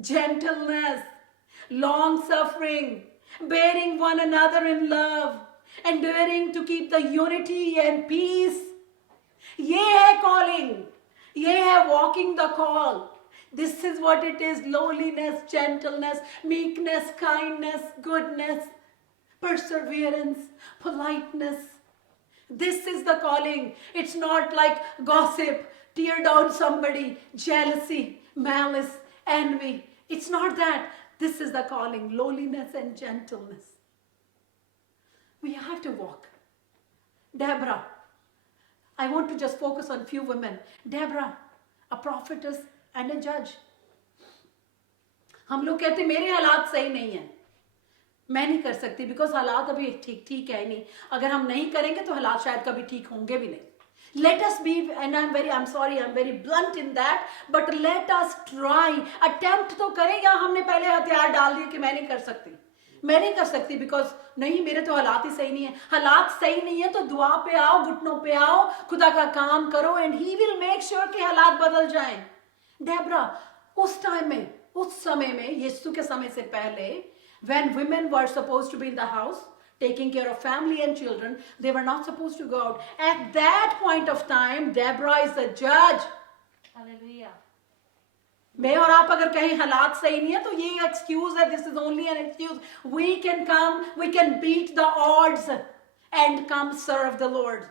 gentleness, long suffering, bearing one another in love, enduring to keep the unity and peace. ये है calling. ये है walking the call. This is what it is: lowliness, gentleness, meekness, kindness, goodness, perseverance, politeness. This is the calling. It's not like gossip, tear down somebody, jealousy, malice, envy. It's not that. This is the calling: lowliness and gentleness. We have to walk. Deborah. I want to just focus on few women. Deborah, a prophetess and a judge. हम लोग कहते मेरे हालात सही नहीं है, मैं नहीं कर सकती, बिकॉज हालात अभी ठीक है नहीं. अगर हम नहीं करेंगे तो हालात शायद कभी ठीक होंगे भी नहीं. Let us be, and I'm very blunt in that, but let us try. Attempt तो करें, या हमने पहले हथियार डाल दिए कि मैं नहीं कर सकती बिकॉज नहीं, मेरे तो हालात ही सही नहीं है. हालात सही नहीं है तो दुआ पे आओ, घुटनों पे आओ, खुदा का काम करो, and he will make sure कि हालात बदल जाएं. डेब्रा उस टाइम में, उस समय में, यीशु के समय से पहले, when women were supposed to be in the house taking care of family and children, they were not supposed to go out. At that point of time, Deborah is the judge. Hallelujah. मैं और आप अगर कहीं हालात सही नहीं है तो ये एक्सक्यूज है. This is only an excuse. We can beat the odds and come serve the Lord.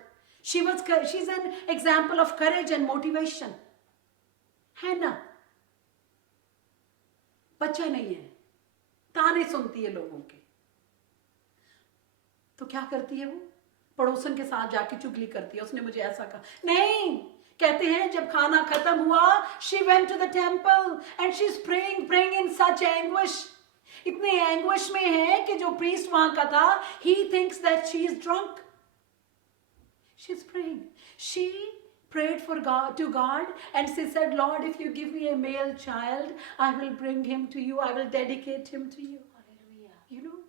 She is an example of courage and motivation. है ना? बच्चा नहीं है, ताने सुनती है लोगों के, तो क्या करती है वो? पड़ोसन के साथ जाके चुगली करती है. उसने मुझे ऐसा कहा. नहीं, कहते हैं जब खाना खत्म हुआ, she went to the temple and she's praying in such anguish. इतने एंग्विश में है कि जो प्रीस्ट वहां का था, he thinks that she is drunk. She's praying. She prayed to God and she said, Lord, if you give me a male child, I will bring him to you. I will dedicate him to you. Hallelujah. You know?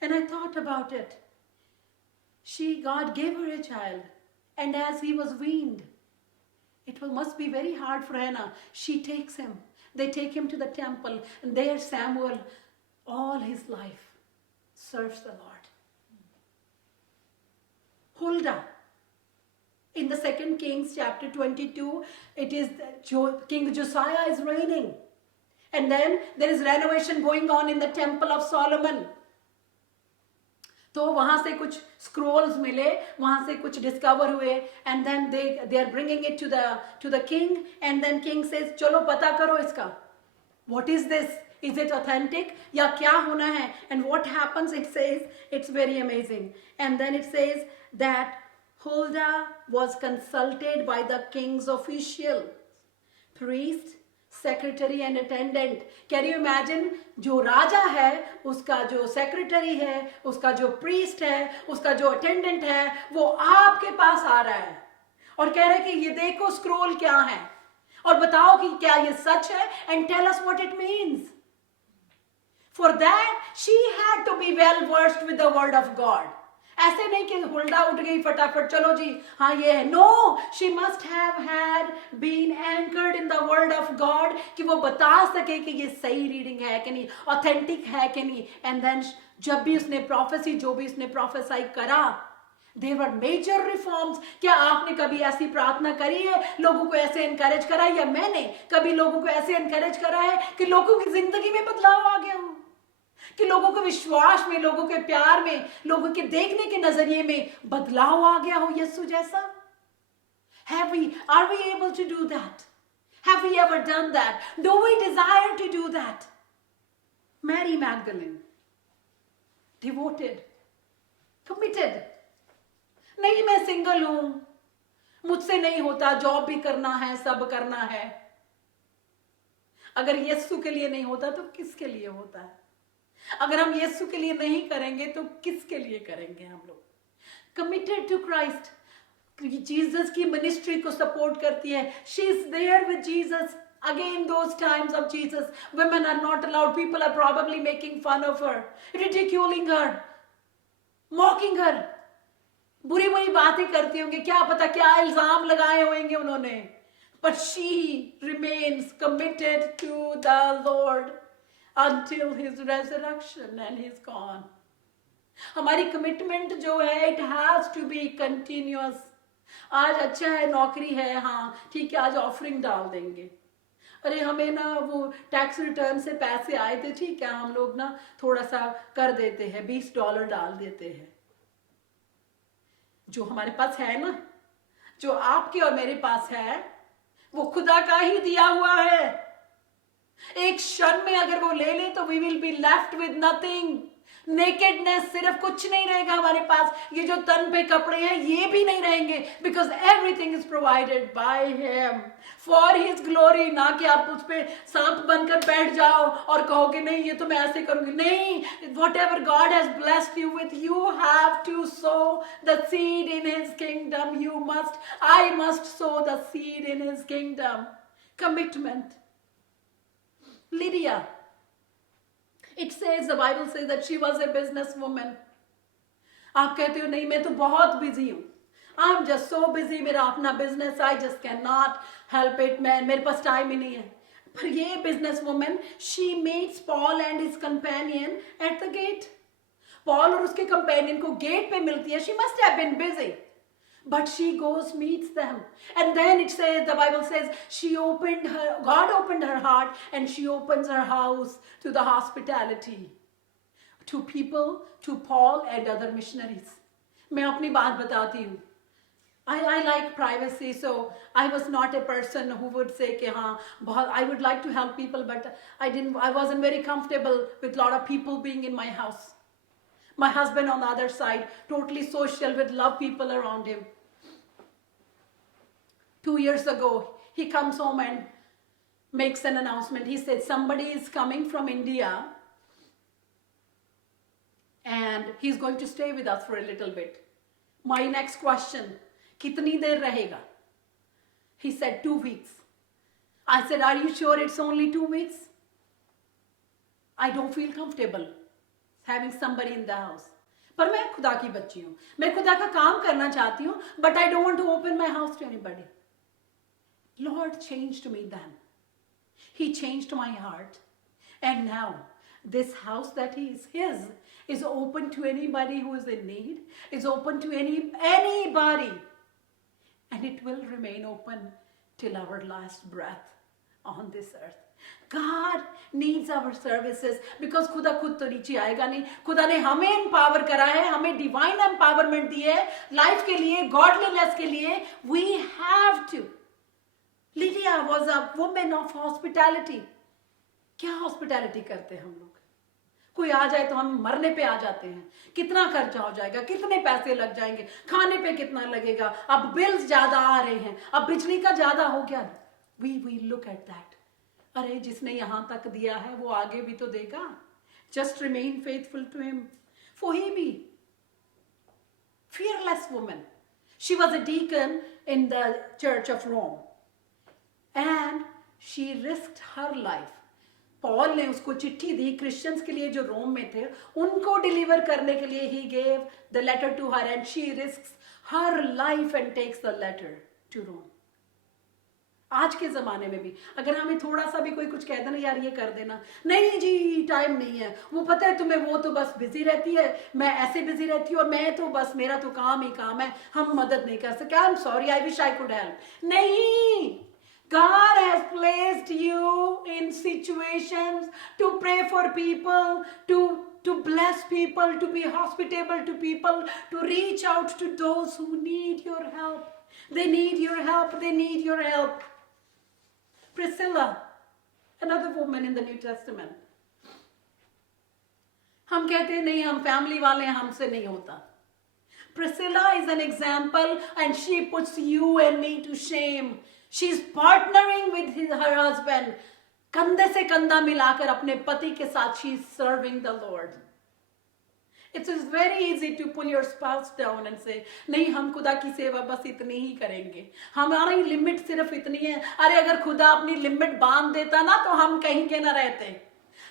And I thought about it. God gave her a child, and as he was weaned, must be very hard for Hannah. She takes him. They take him to the temple, and there Samuel, all his life, serves the Lord. Huldah. In the 2 Kings chapter 22, it is King Josiah is reigning. And then there is renovation going on in the temple of Solomon. तो वहां से कुछ scrolls मिले, वहां से कुछ discover हुए, and then they are bringing it to the king, and then king says, चलो पता करो इसका. What is this? Is it authentic? या क्या होना है? And what happens? It says, it's very amazing. And then it says that Huldah was consulted by the king's official, priest, secretary and attendant. Can you imagine? जो राजा है, उसका जो secretary है, उसका जो priest है, उसका जो attendant है, वो आपके पास आ रहा है और कह रहा है कि ये देखो scroll क्या है और बताओ कि क्या ये सच है, and tell us what it means. For that, she had to be well versed with the word of God. ऐसे नहीं कि हुल्डा उठ गई फटाफट, चलो जी हाँ ये है. No, she must have had been anchored in the word of God, कि वो बता सके कि ये सही रीडिंग है कि नहीं, ऑथेंटिक है कि नहीं. And then जब भी उसने प्रोफेसी, जो भी उसने प्रोफेसाई करा, there were major reforms. क्या आपने कभी ऐसी प्रार्थना करी है, लोगों को ऐसे एनकरेज करा है, या मैंने कभी लोगों को ऐसे एनकरेज करा है कि लोगों की जिंदगी में बदलाव आ गया हो, कि लोगों के विश्वास में, लोगों के प्यार में, लोगों के देखने के नजरिए में बदलाव आ गया हो यीशु जैसा? Are we able to do that? Have we ever done that? Do we desire to do that? Mary Magdalene, devoted, committed. नहीं, मैं सिंगल हूं, मुझसे नहीं होता, जॉब भी करना है, सब करना है. अगर यीशु के लिए नहीं होता तो किसके लिए होता है? अगर हम यीशु के लिए नहीं करेंगे तो किसके लिए करेंगे हम लोग? कमिटेड टू क्राइस्ट, जीसस की मिनिस्ट्री को सपोर्ट करती है. She is there with Jesus Again, those times of Jesus, women are not allowed. People are probably making fun of her, ridiculing her, mocking her. बुरी बुरी बातें करती होंगी, क्या पता क्या इल्जाम लगाए होंगे उन्होंने. But she remains committed to the Lord until his resurrection and he's gone. हमारी कमिटमेंट जो है, it has to be continuous. आज अच्छा है, नौकरी है, हाँ ठीक है, आज ऑफरिंग डाल देंगे. अरे हमें ना वो टैक्स रिटर्न से पैसे आए थे, ठीक है हम लोग ना थोड़ा सा कर देते हैं, $20 डाल देते हैं. जो हमारे पास है ना, जो आपके और मेरे पास है, वो खुदा का ही दिया हुआ है. एक क्षण में अगर वो ले ले तो we will be left with nothing. Nakedness, सिर्फ कुछ नहीं रहेगा हमारे पास. ये जो तन पे कपड़े हैं ये भी नहीं रहेंगे, because everything is provided by him for his glory. ना कि आप उस पे सांप बनकर बैठ जाओ और कहोगे नहीं ये तो मैं ऐसे करूंगी. नहीं, whatever God has blessed you with, you have to sow the seed in his kingdom. You must, I must sow the seed in his kingdom. Commitment. Lydia, it says, the Bible says that she was a businesswoman. आप कहते हो नहीं मैं तो बहुत busy हूँ, I'm just so busy, मेरा अपना business, I just cannot help it, मेरे पास टाइम ही नहीं है. पर ये business woman, she meets Paul and his companion at the gate. Paul और उसके कंपेनियन को गेट पे मिलती है. She must have been busy. But she goes, meets them. And then it says, the Bible says, God opened her heart and she opens her house to the hospitality. To people, to Paul and other missionaries. मैं अपनी बात बताती हूँ. I like privacy, so I was not a person who would say कि हाँ बहुत, I would like to help people, but I wasn't very comfortable with a lot of people being in my house. My husband on the other side, totally social with love people around him. 2 years ago, he comes home and makes an announcement. He said, somebody is coming from India and he's going to stay with us for a little bit. My next question, kitni der rahega? He said 2 weeks. I said, are you sure it's only 2 weeks? I don't feel comfortable having somebody in the house. पर मैं खुदा की बच्ची हूँ, मैं खुदा का काम करना चाहती हूँ, but I don't want to open my house to anybody. Lord changed me then. He changed my heart. And now, this house that his is open to anybody who is in need, is open to anybody. And it will remain open till our last breath on this earth. God needs our services because खुदा खुद तो नीचे आएगा नहीं. खुदा ने हमें empower करा है, हमें डिवाइन एम्पावरमेंट दी है लाइफ के लिए, गॉडलीनेस के लिए. We have to. Lydia was a woman of hospitality. क्या हॉस्पिटैलिटी करते हैं हम लोग? कोई आ जाए तो हम मरने पे आ जाते हैं. कितना खर्चा हो जाएगा, कितने पैसे लग जाएंगे, खाने पे कितना लगेगा, अब बिल्स ज्यादा आ रहे हैं, अब बिजली का ज्यादा हो गया. We look at that. अरे जिसने यहां तक दिया है वो आगे भी तो देगा. Just remain faithful to him. Phoebe, fearless woman. She was a deacon in the church of Rome. And she risked her life. Paul ने उसको चिट्ठी दी क्रिश्चियंस के लिए जो रोम में थे, उनको डिलीवर करने के लिए he gave the letter to her and she risks her life and takes the letter to Rome. आज के ज़माने में भी अगर हमें थोड़ा सा भी कोई कुछ कह देना, यार ये कर देना, नहीं जी टाइम नहीं है, वो पता है तुम्हें, वो तो बस बिजी रहती है, मैं ऐसे बिजी रहती हूँ और मैं तो बस मेरा तो काम ही काम है, हम मदद नहीं कर सकते. I am sorry, I wish I could help. नहीं, God has placed you in situations to pray for people, to bless people, to be hospitable to people, to reach out to those who need your help. They need your help. They need your help. Priscilla, another woman in the New Testament. हम कहते हैं नहीं हम family वाले हैं, हमसे नहीं होता. Priscilla is an example and she puts you and me to shame. She's partnering with her husband. कंधे से कंधा मिलाकर अपने पति के साथ she's serving the Lord. It is very easy to pull your spouse down and say, नहीं हम खुदा की सेवा बस इतनी ही करेंगे, हमारी लिमिट सिर्फ इतनी है. अरे अगर खुदा अपनी लिमिट बांध देता ना तो हम कहीं के ना रहते,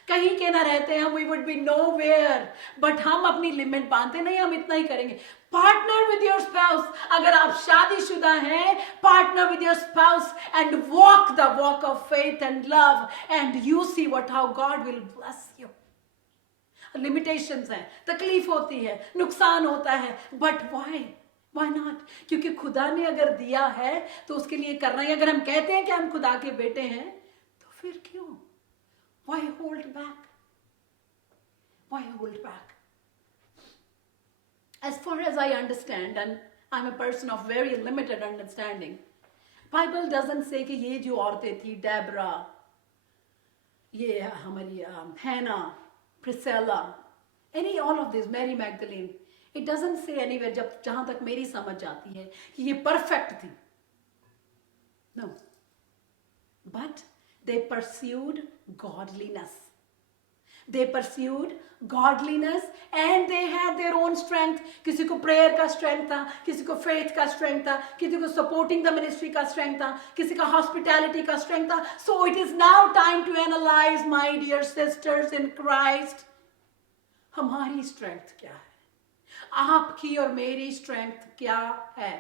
कहीं के ना रहते हम. We would be nowhere. But हम अपनी लिमिट बांधते नहीं, हम इतना ही करेंगे. Partner with your spouse. अगर आप शादीशुदा हैं, partner with your spouse and walk the walk of faith and love, and you see how God will bless you. Limitations हैं, तकलीफ होती है, नुकसान होता है, बट वाई नॉट? क्योंकि खुदा ने अगर दिया है तो उसके लिए करना ही. अगर हम कहते हैं कि हम खुदा के बेटे हैं तो फिर क्यों? Why hold back? Why hold back? As far as I understand, and I'm a person of very limited understanding, Bible doesn't say कि ये जो औरतें थी, डेबरा, ये हमारी हैना, Priscilla, all of this, Mary Magdalene, it doesn't say anywhere, जहाँ तक मेरी समझ आती है, कि ये perfect थी. No. But they pursued godliness. They pursued godliness and they had their own strength. किसी को prayer का strength था, किसी को faith का strength था, किसी को supporting the ministry का strength था, किसी का hospitality का strength था. So it is now time to analyze, my dear sisters in Christ, हमारी strength क्या है? आपकी और मेरी strength क्या है?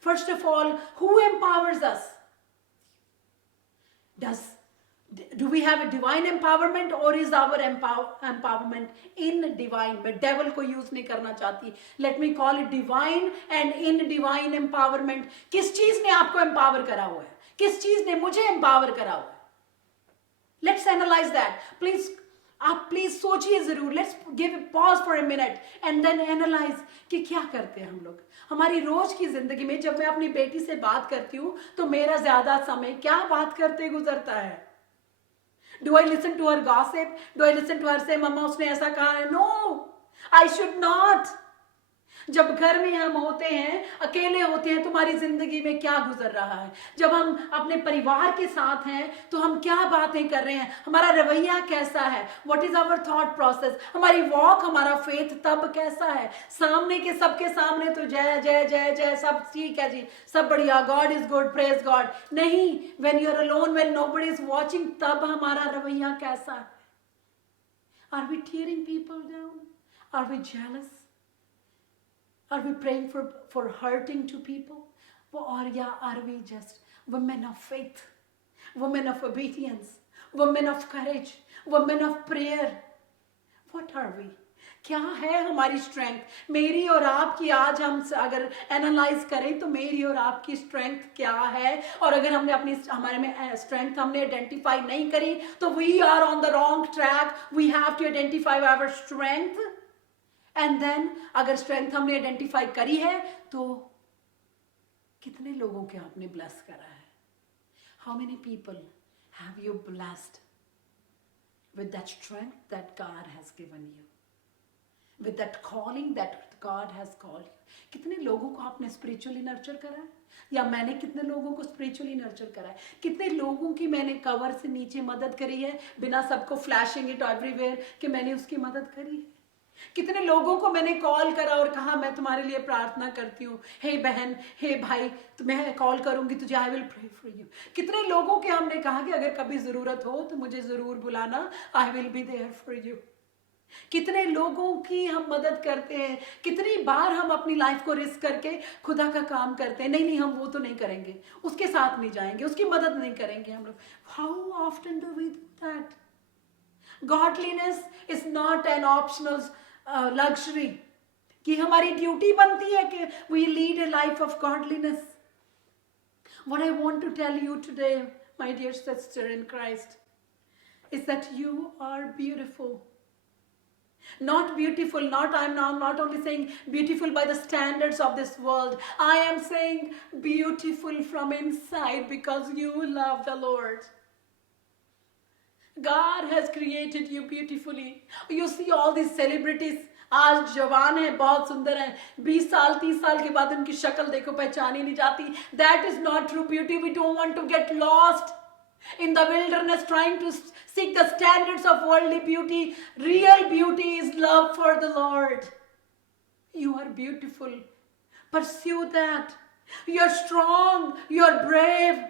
First of all, who empowers us? Do we have a divine empowerment or is our empowerment in divine? मैं devil को use नहीं करना चाहती. Let me call it divine and in divine empowerment. किस चीज ने आपको empower करा हुआ है? किस चीज ने मुझे empower करा हुआ है? Let's analyze that. Please, आप प्लीज सोचिए जरूर. Let's give a pause for a minute and then analyze कि क्या करते हैं हम लोग हमारी रोज की जिंदगी में. जब मैं अपनी बेटी से बात करती हूँ तो मेरा ज्यादा समय क्या बात करते गुजरता है? Do I listen to her gossip? Do I listen to her say, मम्मा उसने ऐसा कहा है? No, I should not. जब घर में हम होते हैं, अकेले होते हैं, तुम्हारी जिंदगी में क्या गुजर रहा है? जब हम अपने परिवार के साथ हैं तो हम क्या बातें कर रहे हैं? हमारा रवैया कैसा है? What is our thought process? हमारी वॉक, हमारा फेथ तब कैसा है? सामने के सबके सामने तो जय जय जय जय सब ठीक है जी, सब बढ़िया, God is good, praise God. नहीं, when you are alone, when nobody is watching, तब हमारा रवैया कैसा है? Are we tearing people down? Are we jealous? Are we praying for hurting to people? Or are we just women of faith, women of obedience, women of courage, women of prayer? What are we? क्या है हमारी strength? मेरी और आपकी आज हम अगर analyse करें तो मेरी और आपकी स्ट्रेंथ क्या है? और अगर हमने अपनी हमारे में स्ट्रेंथ हमने आइडेंटिफाई नहीं करी तो we are on the wrong track. We have to identify our strength. And then अगर स्ट्रेंथ हमने आइडेंटिफाई करी है तो कितने लोगों के आपने ब्लेस करा है? How many people have you blessed with that strength that God has given you, with that calling that God has called you? कितने लोगों को आपने स्पिरिचुअली नर्चर करा है? या मैंने कितने लोगों को स्पिरिचुअली नर्चर करा है? कितने लोगों की मैंने कवर से नीचे मदद करी है बिना सबको फ्लैशिंग इट एवरीवेयर कि मैंने उसकी मदद करी है? कितने लोगों को मैंने कॉल करा और कहा मैं तुम्हारे लिए प्रार्थना करती हूँ, हे बहन, हे भाई, तो मैं कॉल करूंगी तुझे, I will pray for you. कितने लोगों के हमने कहा कि अगर कभी जरूरत हो तो मुझे जरूर बुलाना, I will be there for you. कितने लोगों की हम मदद करते हैं? कितनी बार हम अपनी लाइफ को रिस्क करके खुदा का काम करते हैं? नहीं हम वो तो नहीं करेंगे, उसके साथ नहीं जाएंगे, उसकी मदद नहीं करेंगे हम लोग. How often do we do that? Godliness is not an optional luxury कि हमारी ड्यूटी बनती है कि we lead a life of godliness. What I want to tell you today, my dear sister in Christ, is that you are beautiful. Not beautiful, I'm not only saying beautiful by the standards of this world. I am saying beautiful from inside because you love the Lord. God has created you beautifully. You see all these celebrities, आज जवान है, बहुत सुंदर है, 20 साल 30 साल के बाद उनकी शक्ल देखो पहचान ही नहीं जाती. That is not true beauty. We don't want to get lost. in the wilderness trying to seek the standards of worldly beauty. Real beauty is love for the Lord. You are beautiful. Pursue that. You're strong. You're brave.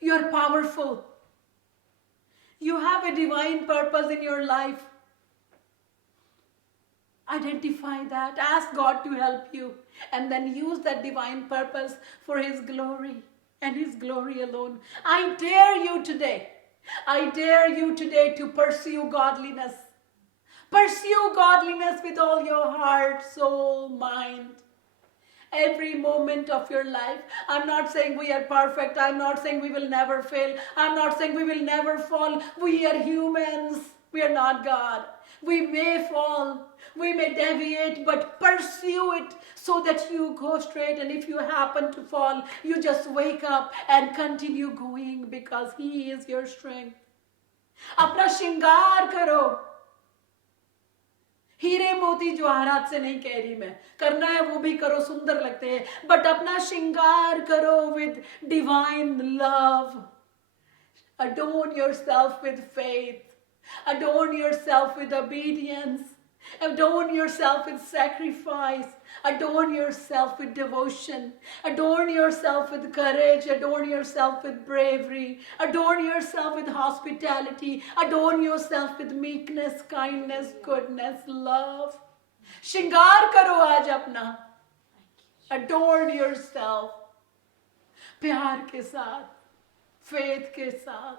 You're powerful. You have a divine purpose in your life. Identify that. Ask God to help you. And then use that divine purpose for His glory and His glory alone. I dare you today. I dare you today to pursue godliness. Pursue godliness with all your heart, soul, mind. Every moment of your life. I'm not saying we are perfect. I'm not saying we will never fail. I'm not saying we will never fall. We are humans. We are not God. We may fall. We may deviate, but pursue it so that you go straight. And if you happen to fall, you just wake up and continue going because He is your strength. अपना श्रृंगार करो. हीरे मोती जवाहरात से नहीं कह रही मैं. करना है वो भी करो, सुंदर लगते हैं. बट अपना श्रृंगार करो with divine love. Adorn yourself with faith. Adorn yourself with obedience. Adorn yourself with sacrifice. Adorn yourself with devotion. Adorn yourself with courage. Adorn yourself with bravery. Adorn yourself with hospitality. Adorn yourself with meekness, kindness, goodness, love. श्रृंगार करो आज अपना. Adorn yourself. प्यार के साथ, faith के साथ,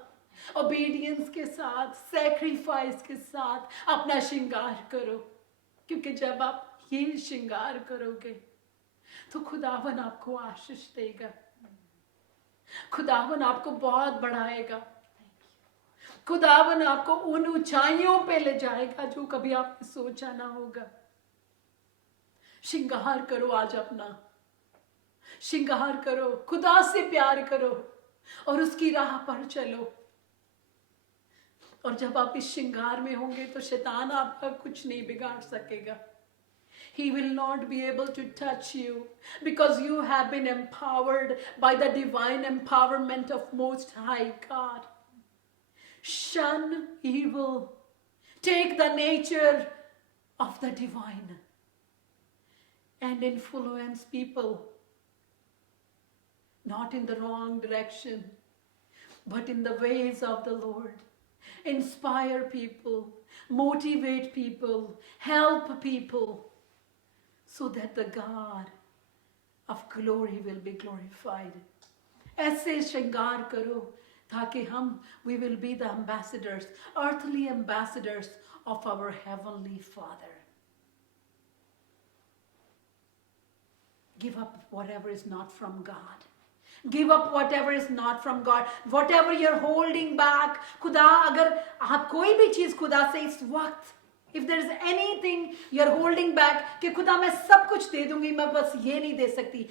obedience के साथ, sacrifice के साथ अपना श्रृंगार करो. क्योंकि जब आप ये श्रृंगार करोगे तो खुदावन आपको आशीष देगा. खुदावन आपको बहुत बढ़ाएगा. खुदावन आपको उन ऊंचाइयों पे ले जाएगा जो कभी आपने सोचा ना होगा. श्रृंगार करो आज अपना. श्रृंगार करो, खुदा से प्यार करो और उसकी राह पर चलो. और जब आप इस श्रृंगार में होंगे तो शैतान आपका कुछ नहीं बिगाड़ सकेगा. He will not be able to touch you because you have been empowered by the divine empowerment of Most High God. Shun evil. Take the nature of the divine and influence people not in the wrong direction but in the ways of the Lord. Inspire people, motivate people, help people, so that the God of glory will be glorified. ऐसे श्रृंगार करो ताकि हम we will be the ambassadors, earthly ambassadors of our heavenly Father. Give up whatever is not from God. Give up whatever is not from God. Whatever you're holding back. खुदा अगर आप कोई भी चीज खुदा से इस वक्त, if there is anything you're holding back, कि खुदा मैं सब कुछ दे दूंगी, मैं बस ये नहीं दे सकती.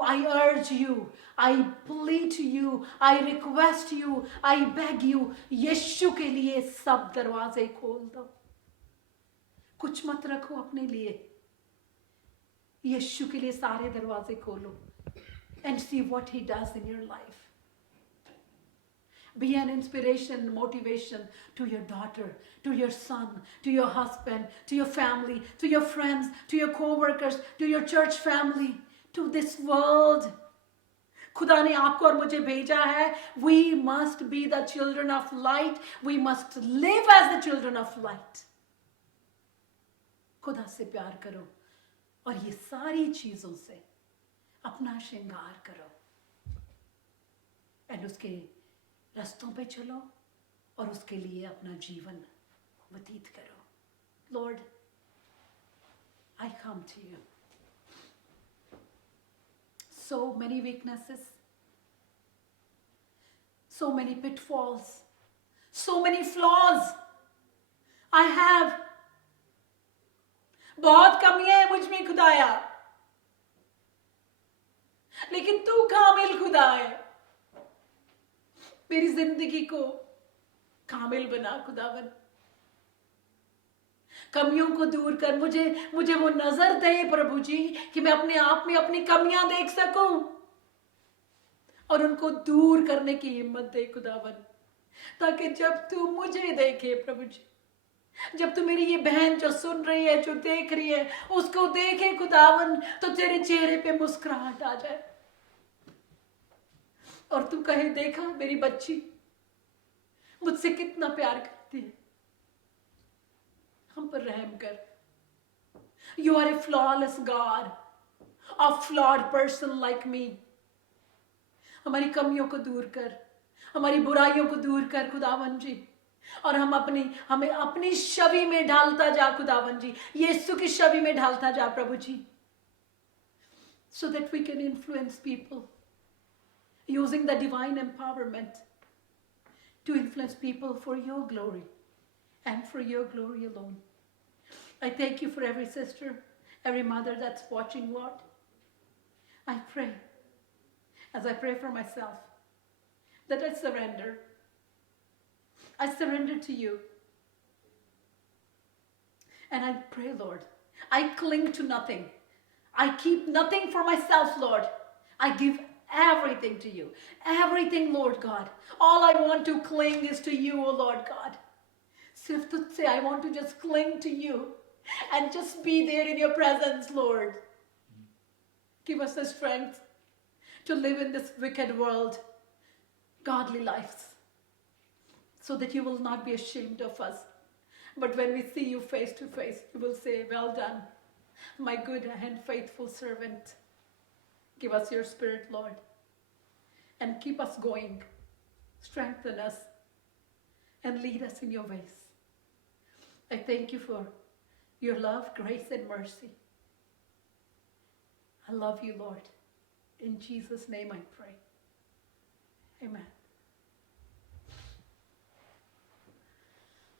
I urge you, I plead to you, I request you, I beg you, यीशु के लिए सब दरवाजे खोल दो. कुछ मत रखो अपने लिए. यीशु के लिए सारे दरवाजे खोलो. And see what He does in your life. Be an inspiration, motivation to your daughter, to your son, to your husband, to your family, to your friends, to your co-workers, to your church family, to this world. खुदा ने आपको और मुझे भेजा है. We must be the children of light. We must live as the children of light. खुदा से प्यार करो और ये सारी चीजों से अपना श्रृंगार करो. एंड उसके रास्तों पे चलो और उसके लिए अपना जीवन व्यतीत करो. Lord, I come to you. So many weaknesses, so many pitfalls, so many flaws I have. बहुत कमियां हैं मुझ में खुदाया, लेकिन तू कामिल खुदा है. मेरी जिंदगी को कामिल बना खुदावन. कमियों को दूर कर. मुझे वो नजर दे प्रभु जी कि मैं अपने आप में अपनी कमियां देख सकूं और उनको दूर करने की हिम्मत दे खुदावन, ताकि जब तू मुझे देखे प्रभु जी, जब तू मेरी ये बहन जो सुन रही है, जो देख रही है, उसको देखे खुदावन, तो तेरे चेहरे पे मुस्कुराहट आ जाए और तू कहे, देखा मेरी बच्ची मुझसे कितना प्यार करती है, हम पर रहम कर। You are a flawless God, a flawed person like me. हमारी कमियों को दूर कर, हमारी बुराइयों को दूर कर खुदावन जी, और हमें अपनी छवि में ढालता जा खुदावन जी, यीशु की छवि में ढालता जा प्रभु जी, so that we can influence people using the divine empowerment to influence people for your glory and for your glory alone. I thank you for every sister, every mother that's watching, Lord. I pray, as I pray for myself, that I surrender. I surrender to you. And I pray, Lord, I cling to nothing. I keep nothing for myself, Lord. I give everything to you. Everything, Lord God. All I want to cling is to you, O Lord God. Sirf tujhse, I want to just cling to you and just be there in your presence, Lord. Give us the strength to live in this wicked world, godly lives, so that you will not be ashamed of us. But when we see you face to face, you will say, well done, my good and faithful servant. Give us your spirit, Lord, and keep us going. Strengthen us and lead us in your ways. I thank you for your love, grace, and mercy. I love you, Lord. In Jesus' name I pray. Amen.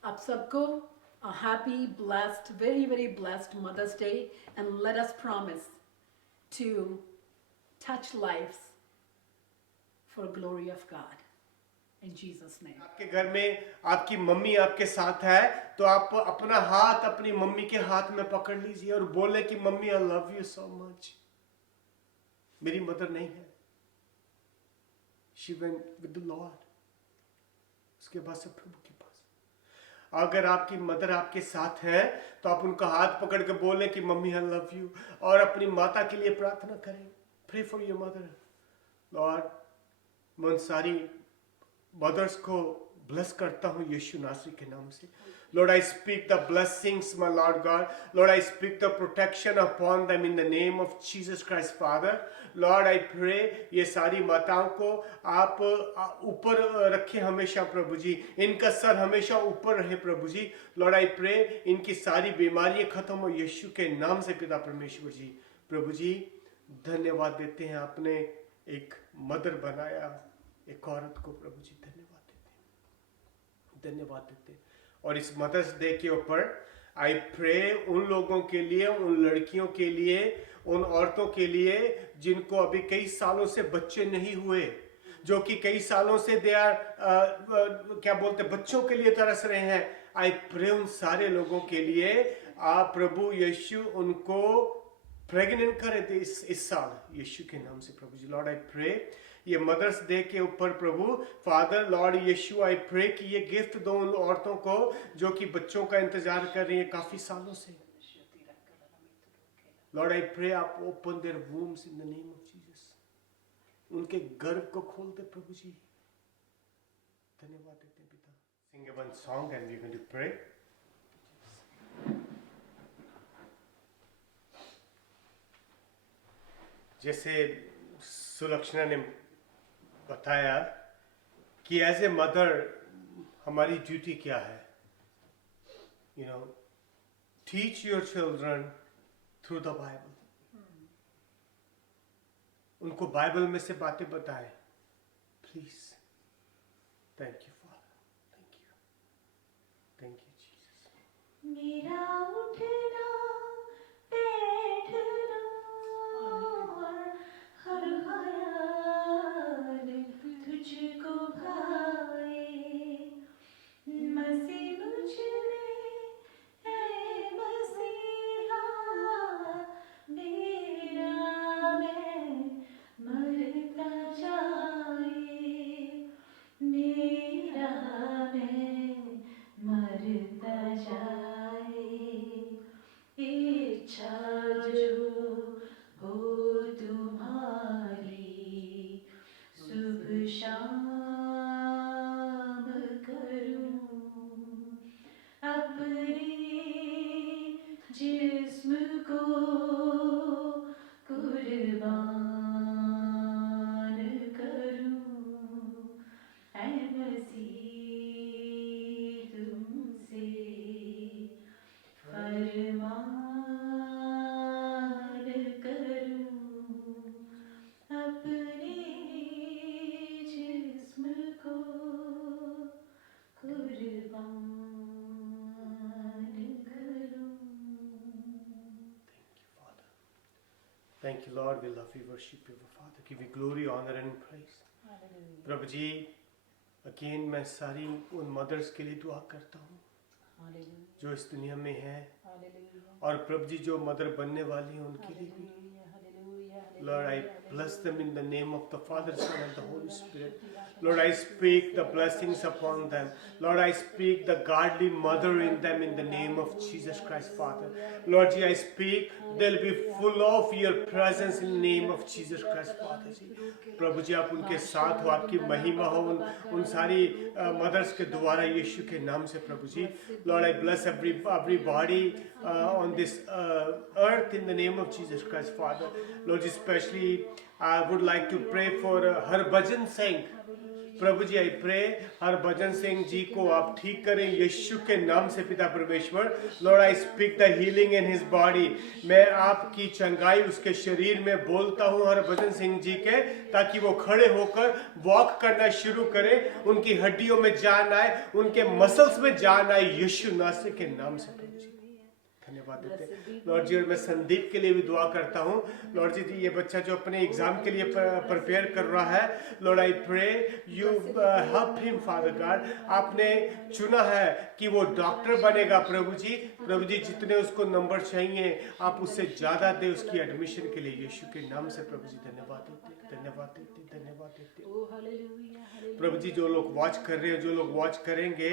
आप सबको a happy, blessed, very, very blessed Mother's Day, and let us promise to touch lives for glory of God. In Jesus' name. आपके घर में आपकी mummy आपके साथ है, तो आप अपना हाथ अपनी मम्मी के हाथ में पकड़ लीजिए और बोले कि mummy, I love you so much. मेरी मदर नहीं है, she went with the Lord. उसके बाद से प्रभु के पास. अगर आपकी मदर आपके साथ है तो आप उनका हाथ पकड़ के बोले कि मम्मी, आई लव यू, और अपनी माता के लिए प्रार्थना करें. Pray for your mother. Lord, मैं उन सारी मदर्स को ब्लेस करता हूँ यीशु नासरी के नाम से. Lord, I speak the blessings, my Lord God. Lord, I speak the protection upon them in the name of Jesus Christ, Father. Lord, I pray ये सारी माताओं को आप ऊपर रखें हमेशा प्रभु जी. इनका सर हमेशा ऊपर रहे प्रभु जी. Lord, I pray इनकी सारी बीमारियां खत्म हो यीशु के नाम से पिता परमेश्वर जी. प्रभु जी, धन्यवाद देते हैं, आपने एक मदर बनाया एक औरत को. प्रभु जी धन्यवाद देते हैं. और इस मदर्स डे के ऊपर आई प्रे उन लोगों के लिए, उन लड़कियों के लिए, उन औरतों के लिए जिनको अभी कई सालों से बच्चे नहीं हुए, जो कि कई सालों से दे आर क्या बोलते बच्चों के लिए तरस रहे हैं. आई प्रे उन सारे लोगों के लिए आप प्रभु यीशु उनको प्रेग्नेंट करे थे इस साल यीशु के नाम से प्रभु जी. लॉर्ड, आई प्रे ये मदर्स डे के ऊपर प्रभु फादर, लॉर्ड यीशु, आई प्रे कि ये गिफ्ट दो उन औरतों को जो कि बच्चों का इंतजार कर रही है काफी सालों से. लॉर्ड, आई प्रे आप open their wombs in the name of Jesus. उनके गर्भ को खोल दे प्रभु जी. धन्यवाद देते हैं पिता. Sing one song and we are going to pray. जैसे सुलक्षणा ने बताया कि एज ए मदर हमारी ड्यूटी क्या है. You know, teach your children through the Bible. उनको बाइबल में से बातें बताएं please. Thank you Father. Thank you Jesus. मेरा उठना बैठना हर ख्याल तुझको भाए, मसीह मुझ में है मसीहा मेरा, मैं मरता जाऊं. Thank you, Lord. We love you, worship you, Father. Give you glory, honor, and praise. प्रभु जी, अगेन मैं सारी उन मदर्स के लिए दुआ करता हूँ जो इस दुनिया में हैं, और प्रभु जी जो मदर बनने वाली हैं उनके लिए भी. Lord, I bless them in the name of the Father, Son, and the Holy Spirit. Lord, I speak the blessings upon them. Lord, I speak the godly mother in them in the name of Jesus Christ, Father. Lord, I speak they'll be full of your presence in the name of Jesus Christ, Father. प्रभु जी आप उनके साथ हो, आपकी महिमा हो उन सारी मदर्स के द्वारा यीशु के नाम से प्रभु जी. Lord, I bless everybody on this earth in the name of Jesus Christ, Father. Lord, especially I would like to pray for Harbhajan Singh. Prabhu ji, I pray Harbhajan Singh ji को आप ठीक करें यीशु के नाम से पिता परमेश्वर. Lord, I speak the healing in his body. मैं आपकी चंगाई उसके शरीर में बोलता हूँ हरभजन सिंह जी के, ताकि वो खड़े होकर वॉक करना शुरू करें, उनकी हड्डियों में जान आए, उनके मसल्स में जान आए यीशु नासरी के नाम से. प्रभु जी धन्यवाद देते हैं लॉर्ड जी. और मैं संदीप के लिए भी दुआ करता हूँ लॉर्ड जी. ये बच्चा जो अपने एग्जाम के लिए प्रिपेयर कर रहा है, Lord I pray you help him Father God. आपने चुना है कि वो डॉक्टर बनेगा प्रभु जी. प्रभु जी जितने उसको नंबर चाहिए आप उससे ज्यादा दे उसकी एडमिशन के लिए यीशु के नाम से. प्रभु जी धन्यवाद देते, धन्यवाद देते, धन्यवाद देते. प्रभु जी जो लोग वॉच कर रहे हैं, जो लोग वॉच करेंगे,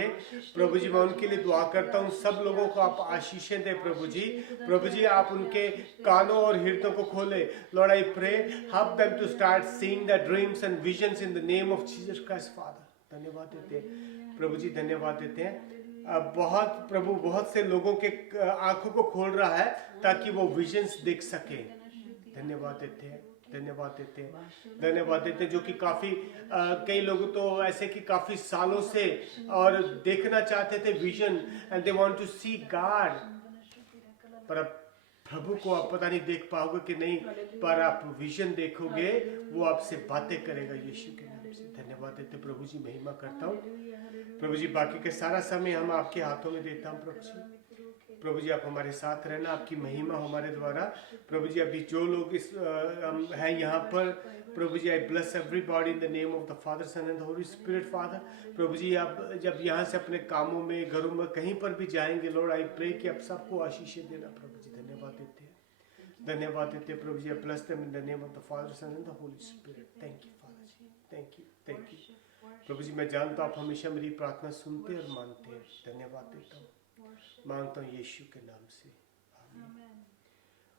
प्रभु जी मैं उनके लिए दुआ करता हूँ. सब लोगों को आप आशीषें दे प्रभु जी. प्रभु जी आप उनके कानों और हृदयों को खोले. Lord I pray help them to start seeing the dreams and visions in the name of Jesus Christ Father. धन्यवाद देते हैं प्रभु जी, धन्यवाद देते हैं. बहुत प्रभु बहुत से लोगों के आंखों को खोल रहा है ताकि वो विजन्स देख सके. धन्यवाद देते हैं, धन्यवाद देते हैं, धन्यवाद देते हैं. जो कि काफी कई लोग तो ऐसे कि काफी सालों से और देखना चाहते थे vision, and they want to see God, पर अब प्रभु को आप पता नहीं देख पाओगे कि नहीं, पर आप विजन देखोगे, वो आपसे बातें करेगा यीशु के नाम से. धन्यवाद देते प्रभु जी, महिमा करता हूँ प्रभु जी. बाकी के सारा समय हम आपके हाथों में देता हूँ प्रभु जी. प्रभु जी आप हमारे साथ रहना, आपकी महिमा हमारे द्वारा. प्रभु जी अभी जो लोग इस हैं यहाँ पर, प्रभु जी I bless everybody in the name of the Father Son and the Holy Spirit Father. प्रभु जी आप जब यहाँ से अपने कामों में, घरों में, कहीं पर भी जाएंगे लॉर्ड आई प्रे कि आप सबको आशीषें देना प्रभु जी. धन्यवाद देते हैं, धन्यवाद देते हैं प्रभु जी. I bless them in the name of the Father Son and the Holy Spirit. Thank you Father ji, thank you, thank you प्रभु जी. मैं जानता हूँ आप हमेशा मेरी प्रार्थना सुनते और मानते हैं. धन्यवाद देता हूँ, मांगता हूँ यीशु के नाम से. आमीन.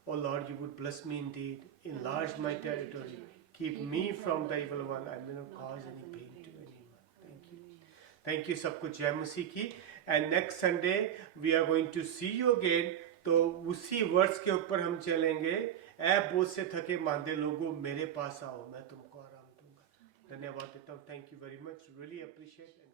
Oh Lord, you would bless me indeed, enlarge my territory, keep me from the evil one. I may not cause any pain to anyone. Thank you. Thank you सबको जय मसीह की. And next Sunday we are going to see you again. तो उसी words के ऊपर हम चलेंगे. ऐ बोझ से थके मांदे लोगों मेरे पास आओ, मैं तुमको आराम दूंगा. धन्यवाद देता हूँ. Thank you very much. Really appreciate it.